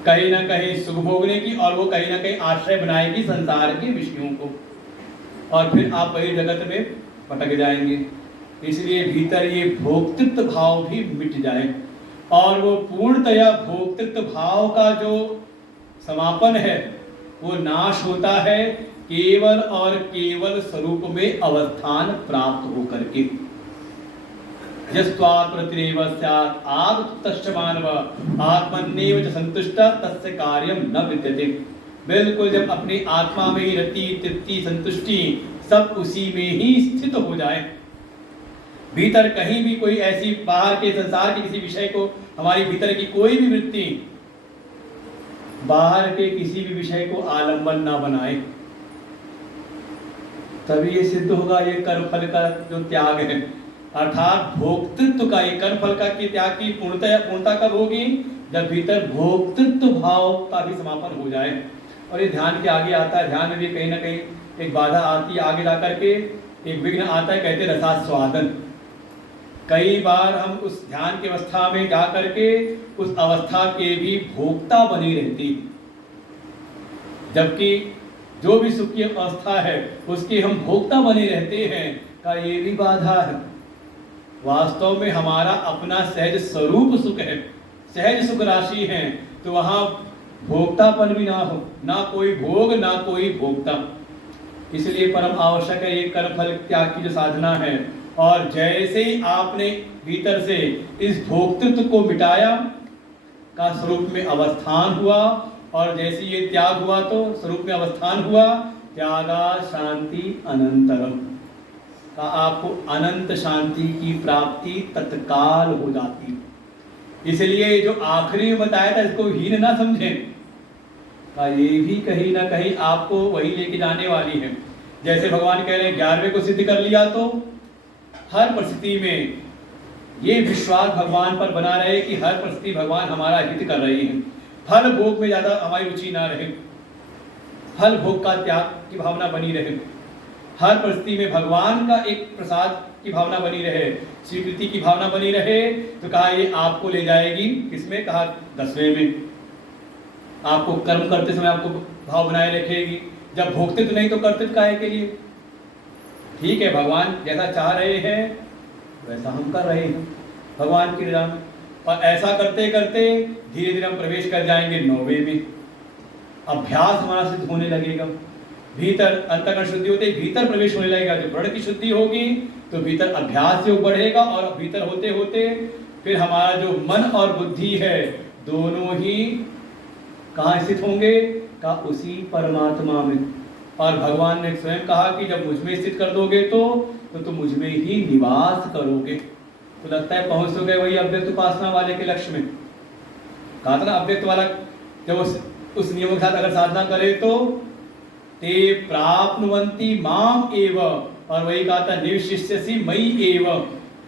कहीं ना कहीं सुख भोगने की, और वो कहीं ना कहीं आश्रय बनाएगी संसार के विषयों को, और फिर आप वही जगत में भटक जाएंगे। इसलिए भीतर ये भोक्तृत्व भाव भी मिट जाए, और वो पूर्णतया भोक्तृत्व भाव का जो समापन है वो नाश होता है केवल और केवल स्वरूप में अवस्थान प्राप्त होकर के। यस्त्वात् प्रतिरेव स्यात् आत्मतुष्ट मानव आत्मन्नेव च संतुष्टः तस्य कार्यं न विद्यते। बिल्कुल जब अपनी आत्मा में ही रति तृप्ति संतुष्टि सब उसी में ही स्थित हो जाए, भीतर कहीं भी कोई ऐसी बाहर के संसार के किसी विषय को, हमारी भीतर की कोई भी वृत्ति बाहर के किसी भी विषय को आलंबन ना बनाए, तभी ये सिद्ध होगा ये कर्म फल का जो त्याग है, अर्थात भोक्तृत्व का, ये कर्म फल का के त्याग की पूर्णता कब होगी? जब भीतर भोक्तृत्व भाव का भी समापन हो जाए। और ये ध्यान के आगे आता है, ध्यान में भी कहीं ना कहीं एक बाधा आती है, आगे जाकर के एक विघ्न आता है, कहते रसास्वादन। कई बार हम उस ध्यान की अवस्था में जाकर के उस अवस्था के भी भोक्ता बनी रहती, जबकि जो भी सुख की अवस्था है उसके हम भोक्ता बने रहते हैं। का ये भी बाधा है। वास्तव में हमारा अपना सहज स्वरूप सुख है, सहज सुख राशि है, तो वहां भोक्तापन भी ना हो, ना कोई भोग ना कोई भोक्ता। इसलिए परम आवश्यक है ये कर्म फल त्याग की जो साधना है। और जैसे ही आपने भीतर से इस भोक्तृत्व को मिटाया का स्वरूप में अवस्थान हुआ, और जैसे ये त्याग हुआ तो स्वरूप में अवस्थान हुआ, त्यागा शांति अनंतरम, का आपको अनंत शांति की प्राप्ति तत्काल हो जाती। इसलिए जो आखिरी में बताया था इसको हीन ना समझें, का ये भी कहीं ना कहीं आपको वही लेके जाने वाली है। जैसे भगवान कह रहे हैं 11वें को सिद्ध कर लिया तो हर परिस्थिति में ये विश्वास भगवान पर बना रहे कि हर परिस्थिति भगवान हमारा हित कर रही है, फल भोग में ज्यादा हमारी रुचि ना रहे, फल भोग का त्याग की भावना बनी रहे। हर परिस्थिति में भगवान का एक प्रसाद की भावना बनी रहे, स्वीकृति की भावना बनी रहे, तो कहा ये आपको ले जाएगी किसमें, कहा 10वें में। आपको कर्म करते समय आपको भाव बनाए रखेगी। जब भोगते तो नहीं तो करते काहे के लिए। ठीक है, भगवान जैसा चाह रहे हैं वैसा हम कर रहे हैं भगवान की रजा में, और ऐसा करते करते धीरे धीरे हम प्रवेश कर जाएंगे 9वें में। अभ्यास हमारा सिद्ध होने लगेगा, भीतर अंतःकरण शुद्धि होते भीतर प्रवेश होने लगेगा। जो वर्ण की शुद्धि होगी तो भीतर अभ्यास योग बढ़ेगा, और भीतर होते होते फिर हमारा जो मन और बुद्धि है दोनों ही कहाँ स्थित होंगे, का उसी परमात्मा में। और भगवान ने स्वयं कहा कि जब मुझ में स्थित कर दोगे तो तुम मुझ में ही निवास करोगे। तो लगता है पहुंच तो गए वही अव्यक्त उपासना वाले के लक्ष्य में। कहा था ना अव्यक्त वाला जब उस नियम के साथ अगर साधना करे तो ते प्राप्नुवन्ति माम एव, और वही कहा था निवशिष्यसि मयि एव,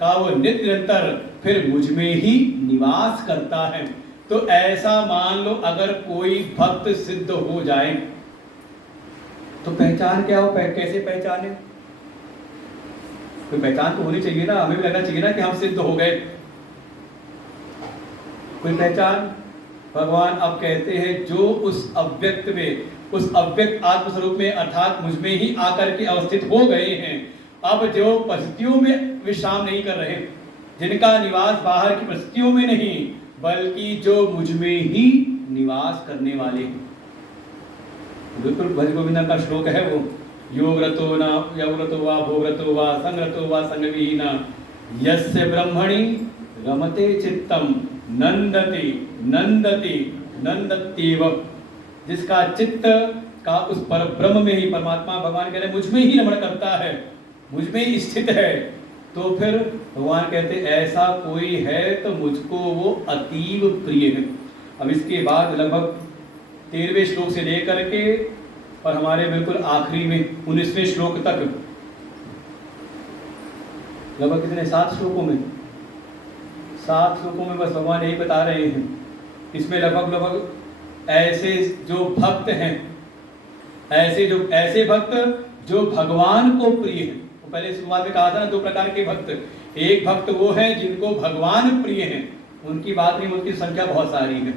का वो नित्य निरंतर फिर मुझ में ही निवास करता है। तो ऐसा मान लो अगर कोई भक्त सिद्ध हो जाए तो पहचान क्या हो, कैसे पहचाने, कोई पहचान तो होनी चाहिए ना, हमें भी लगना चाहिए ना कि हम सिद्ध हो गए, कोई पहचान। भगवान अब कहते हैं जो उस अव्यक्त में, उस अव्यक्त आत्म स्वरूप में अर्थात मुझ में ही आकर के अवस्थित हो गए हैं, अब जो परिस्थितियों में विश्राम नहीं कर रहे, जिनका निवास बाहर की परिस्थितियों में नहीं बल्कि जो मुझ में ही निवास करने वाले हैं। बिल्कुल भज गोविंद का श्लोक है वो, योगरतो न योगरतो वा भोगरतो वा संगरतो वा संगविहीना यस्य ब्रह्मणि रमते चित्तम नंदति नंदति नंदत्येव। जिसका चित्त का उस पर ब्रह्म में ही, परमात्मा भगवान कह रहे मुझ में ही रमण करता है, मुझ में ही स्थित है, तो फिर भगवान कहते ऐसा कोई है तो मुझको वो अतीव प्रिय है। अब इसके बाद लगभग 13वें श्लोक से लेकर के और हमारे बिल्कुल आखिरी में 19वें श्लोक तक, लगभग कितने 7 श्लोकों में, 7 श्लोकों में बस भगवान यही बता रहे हैं। इसमें लगभग ऐसे जो भक्त हैं, ऐसे भक्त जो भगवान को प्रिय है। तो पहले शुरुआत में कहा था ना 2 प्रकार के भक्त, एक भक्त वो है जिनको भगवान प्रिय है, उनकी बात नहीं, उनकी संख्या बहुत सारी है।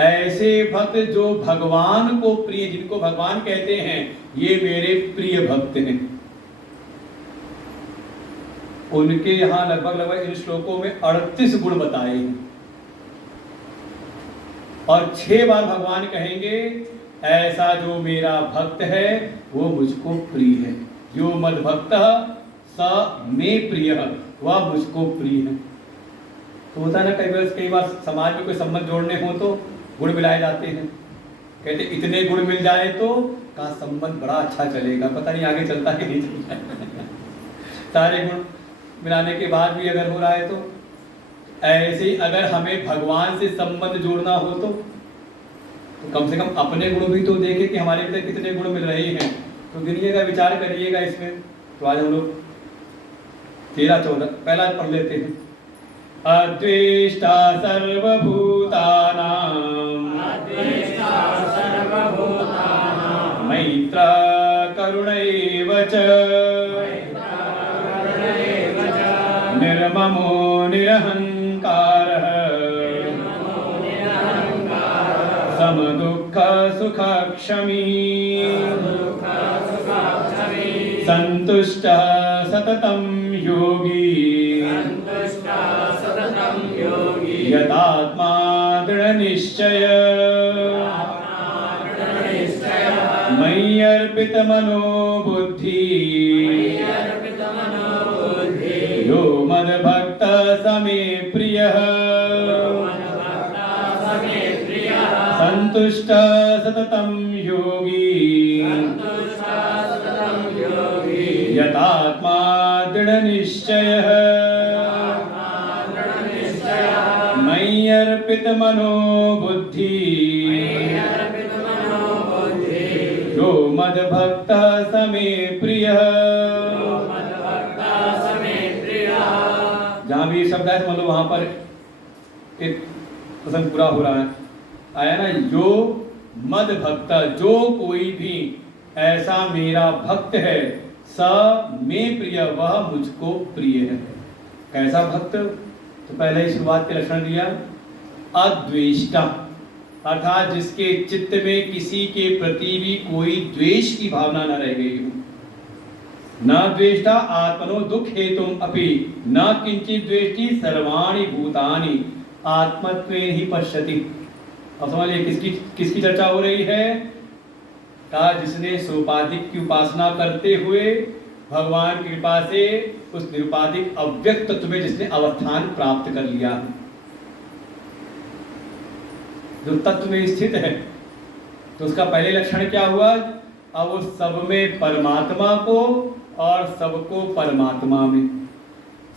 ऐसे भक्त जो भगवान को प्रिय, जिनको भगवान कहते हैं ये मेरे प्रिय भक्त हैं, उनके यहां लगभग इन श्लोकों में 38 गुण बताए हैं, और 6 बार भगवान कहेंगे ऐसा जो मेरा भक्त है वो मुझको प्रिय है। यो मद भक्त स मे प्रिय, वह मुझको प्रिय है। तो होता है ना कई बार समाज में कोई संबंध जोड़ने हो तो गुण मिलाए जाते हैं, कहते इतने गुण मिल जाए तो का संबंध बड़ा अच्छा चलेगा, पता नहीं आगे चलता है नहीं चलता है। सारे गुण मिलाने के बाद भी अगर हो रहा है तो ऐसे ही अगर हमें भगवान से संबंध जोड़ना हो तो कम से कम अपने गुण भी तो देखें कि हमारे भीतर कितने गुण मिल रहे हैं, तो गिनिएगा, विचार करिएगा इसमें। तो आज हम लोग 13-14 पहला पढ़ लेते हैं। अद्वेष्टा सर्वभूतानां मैत्र करुण एव च निर्ममो निरहंकारः समदुःख सुख क्षमी संतुष्टः सततं योगी यतात्मा दृढ़ निश्चय मयि अर्पित मनो बुद्धि यो मद भक्त समे प्रियः संतुष्ट सततं योगी यतात्मा दृढ़ निश्चयः मयि अर्पित मनो बुद्धि यो मद भक्त समे प्रियः। जहाँ भी शब्द है मतलब वहां पर एक प्रसंग पूरा हो रहा है, आया ना, जो मद भक्त, जो कोई भी ऐसा मेरा भक्त है, स में प्रिय, वह मुझको प्रिय है। कैसा भक्त? तो पहले ही शुरुआत के लक्षण दिया, अद्वेष्टा, अर्थात जिसके चित्त में किसी के प्रति भी कोई द्वेष की भावना न रह गई हो। न द्वेष्टा आत्मनो दुख हेतुम अपि न किंचित द्वेष्टि सर्वाणि भूतानि आत्मत्वेन ही पश्यति। अब समझिए किसकी चर्चा हो रही है? का जिसने सोपाधिक की उपासना करते हुए भगवान की कृपा से उस निरुपाधिक अव्यक्त तत्व में जिसने अवस्थान प्राप्त कर लिया, जो तत्व में स्थित है, तो उसका पहले लक्षण क्या हुआ? अब वो सब में परमात्मा को और सबको परमात्मा में,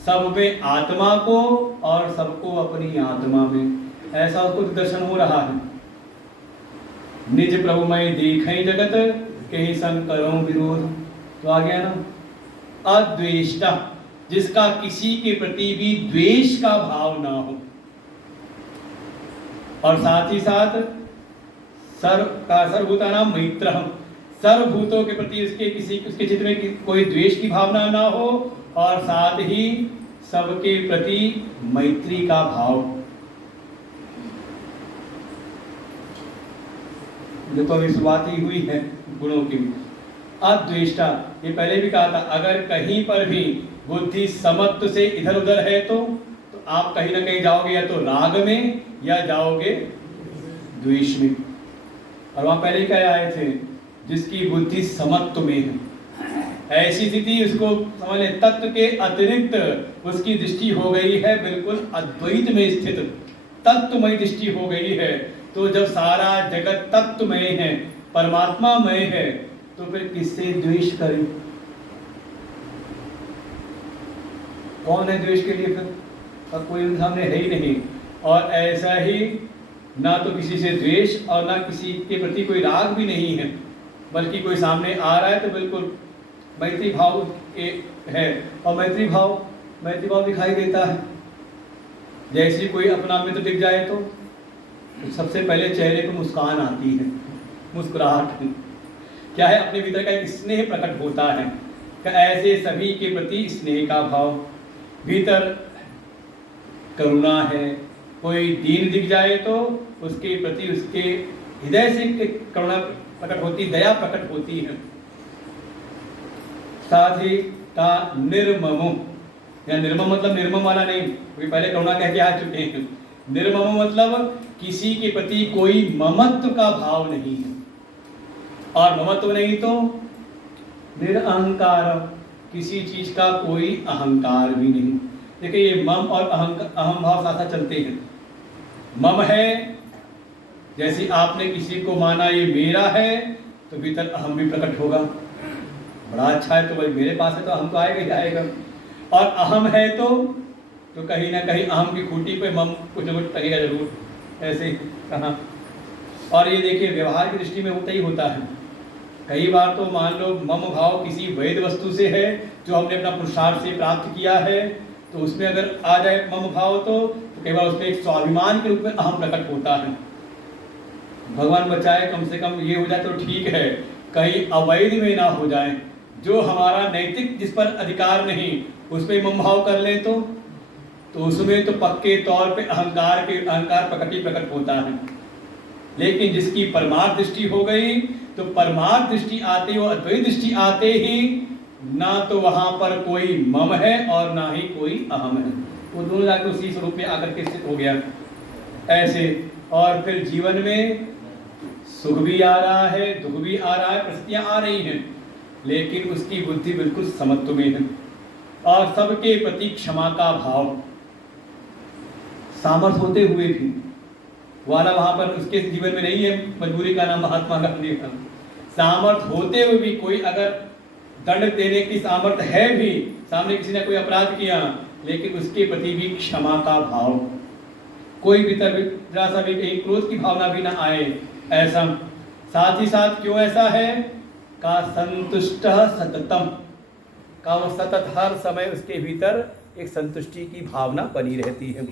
सब में आत्मा को और सबको अपनी आत्मा में, ऐसा उसको दर्शन हो रहा है। निज प्रभु मैं देखई जगत कहीं संकरों विरोध। तो आ गया ना, अद्वेष्टा, जिसका किसी के प्रति भी द्वेष का भाव ना हो, और साथ ही साथ सर्वभूतानां मैत्रः, सर्वभूतों के प्रति उसके चित्त में कोई द्वेष की भावना ना हो, और साथ ही सबके प्रति मैत्री का भाव। देखो अभी शुरुआत ही हुई है गुणों की। अद्वेष्टा, ये पहले भी कहा था, अगर कहीं पर भी बुद्धि समत्व से इधर उधर है तो आप कहीं ना कहीं जाओगे या तो राग में या जाओगे द्वेष में। और वहां पहले ही कह आए थे, जिसकी बुद्धि समत्व में है, ऐसी स्थिति उसको समझ लें, तत्व के अतिरिक्त उसकी दृष्टि हो गई है बिल्कुल अद्वैत में स्थित, तत्वमय दृष्टि हो गई है। तो जब सारा जगत तत्वमय है, परमात्मामय है, तो फिर किससे द्वेष करें? कौन है द्वेष के लिए? फिर कोई सामने है ही नहीं। और ऐसा ही ना तो किसी से द्वेष और ना किसी के प्रति कोई राग भी नहीं है, बल्कि कोई सामने आ रहा है तो बिल्कुल मैत्री भाव है। और मैत्री भाव दिखाई देता है। जैसे कोई अपना मित्र दिख जाए तो सबसे पहले चेहरे पर मुस्कान आती है, मुस्कुराहट। क्या है? अपने भीतर का एक स्नेह प्रकट होता है। ऐसे सभी के प्रति स्नेह का भाव, भीतर करुणा है। कोई दीन दिख जाए तो उसके प्रति उसके हृदय से करुणा प्रकट होती, दया प्रकट होती है। साथ ही का निर्ममो, या निर्मम मतलब निर्मम वाला नहीं, क्योंकि पहले करुणा कह के आ चुके हैं। निर्ममो मतलब किसी के प्रति कोई ममत्व का भाव नहीं है, और ममत्व नहीं तो निरअहंकार, किसी चीज का कोई अहंकार भी नहीं। देखिए ये मम और अहम भाव साथ साथ चलते हैं। मम है, जैसे आपने किसी को माना ये मेरा है, तो भीतर अहम भी प्रकट होगा, बड़ा अच्छा है तो भाई मेरे पास है तो अहम तो आएगा ही आएगा। और अहम है तो कहीं ना कहीं अहम की खूंटी पे मम कुछ न कुछ लगेगा जरूर, ऐसे कहा। और ये देखिए व्यवहार की दृष्टि में होता ही होता है। कई बार तो मान लो मम भाव किसी वैध वस्तु से है जो हमने अपना पुरुषार्थ से प्राप्त किया है, तो उसमें अगर आ जाए मम भाव तो कई बार उसमें एक स्वाभिमान के रूप में अहम प्रकट होता है। भगवान बचाए, कम से कम ये हो जाए तो ठीक है, कहीं अवैध में ना हो जाए, जो हमारा नैतिक जिस पर अधिकार नहीं उसमें मम भाव कर ले तो उसमें तो पक्के तौर पे अहंकार प्रकट होता है। लेकिन जिसकी परमार्थ दृष्टि हो गई, तो परमार्थ दृष्टि आते ही, अद्वैत दृष्टि आते ही, ना तो वहां पर कोई मम है और ना ही कोई अहम है, वो दोनों जाकर उसी स्वरूप में आकर के स्थित हो गया ऐसे। और फिर जीवन में सुख भी आ रहा है, दुख भी आ रहा है, परिस्थितियां आ रही हैं, लेकिन उसकी बुद्धि बिल्कुल समत्व में है। और सबके प्रति क्षमा का भाव, सामर्थ्य होते हुए भी वाला वहां पर उसके जीवन में नहीं है। मजबूरी का नाम महात्मा गांधी का। सामर्थ्य होते हुए भी, कोई अगर दंड देने की सामर्थ्य है भी, सामने किसी ने कोई अपराध किया, लेकिन उसके प्रति भी क्षमा का भाव, कोई भीतर जरा सा भी कहीं क्रोध की भावना भी ना आए, ऐसा। साथ ही साथ क्यों ऐसा है? का संतुष्ट सततम, का वो सतत हर समय उसके भीतर एक संतुष्टि की भावना बनी रहती है।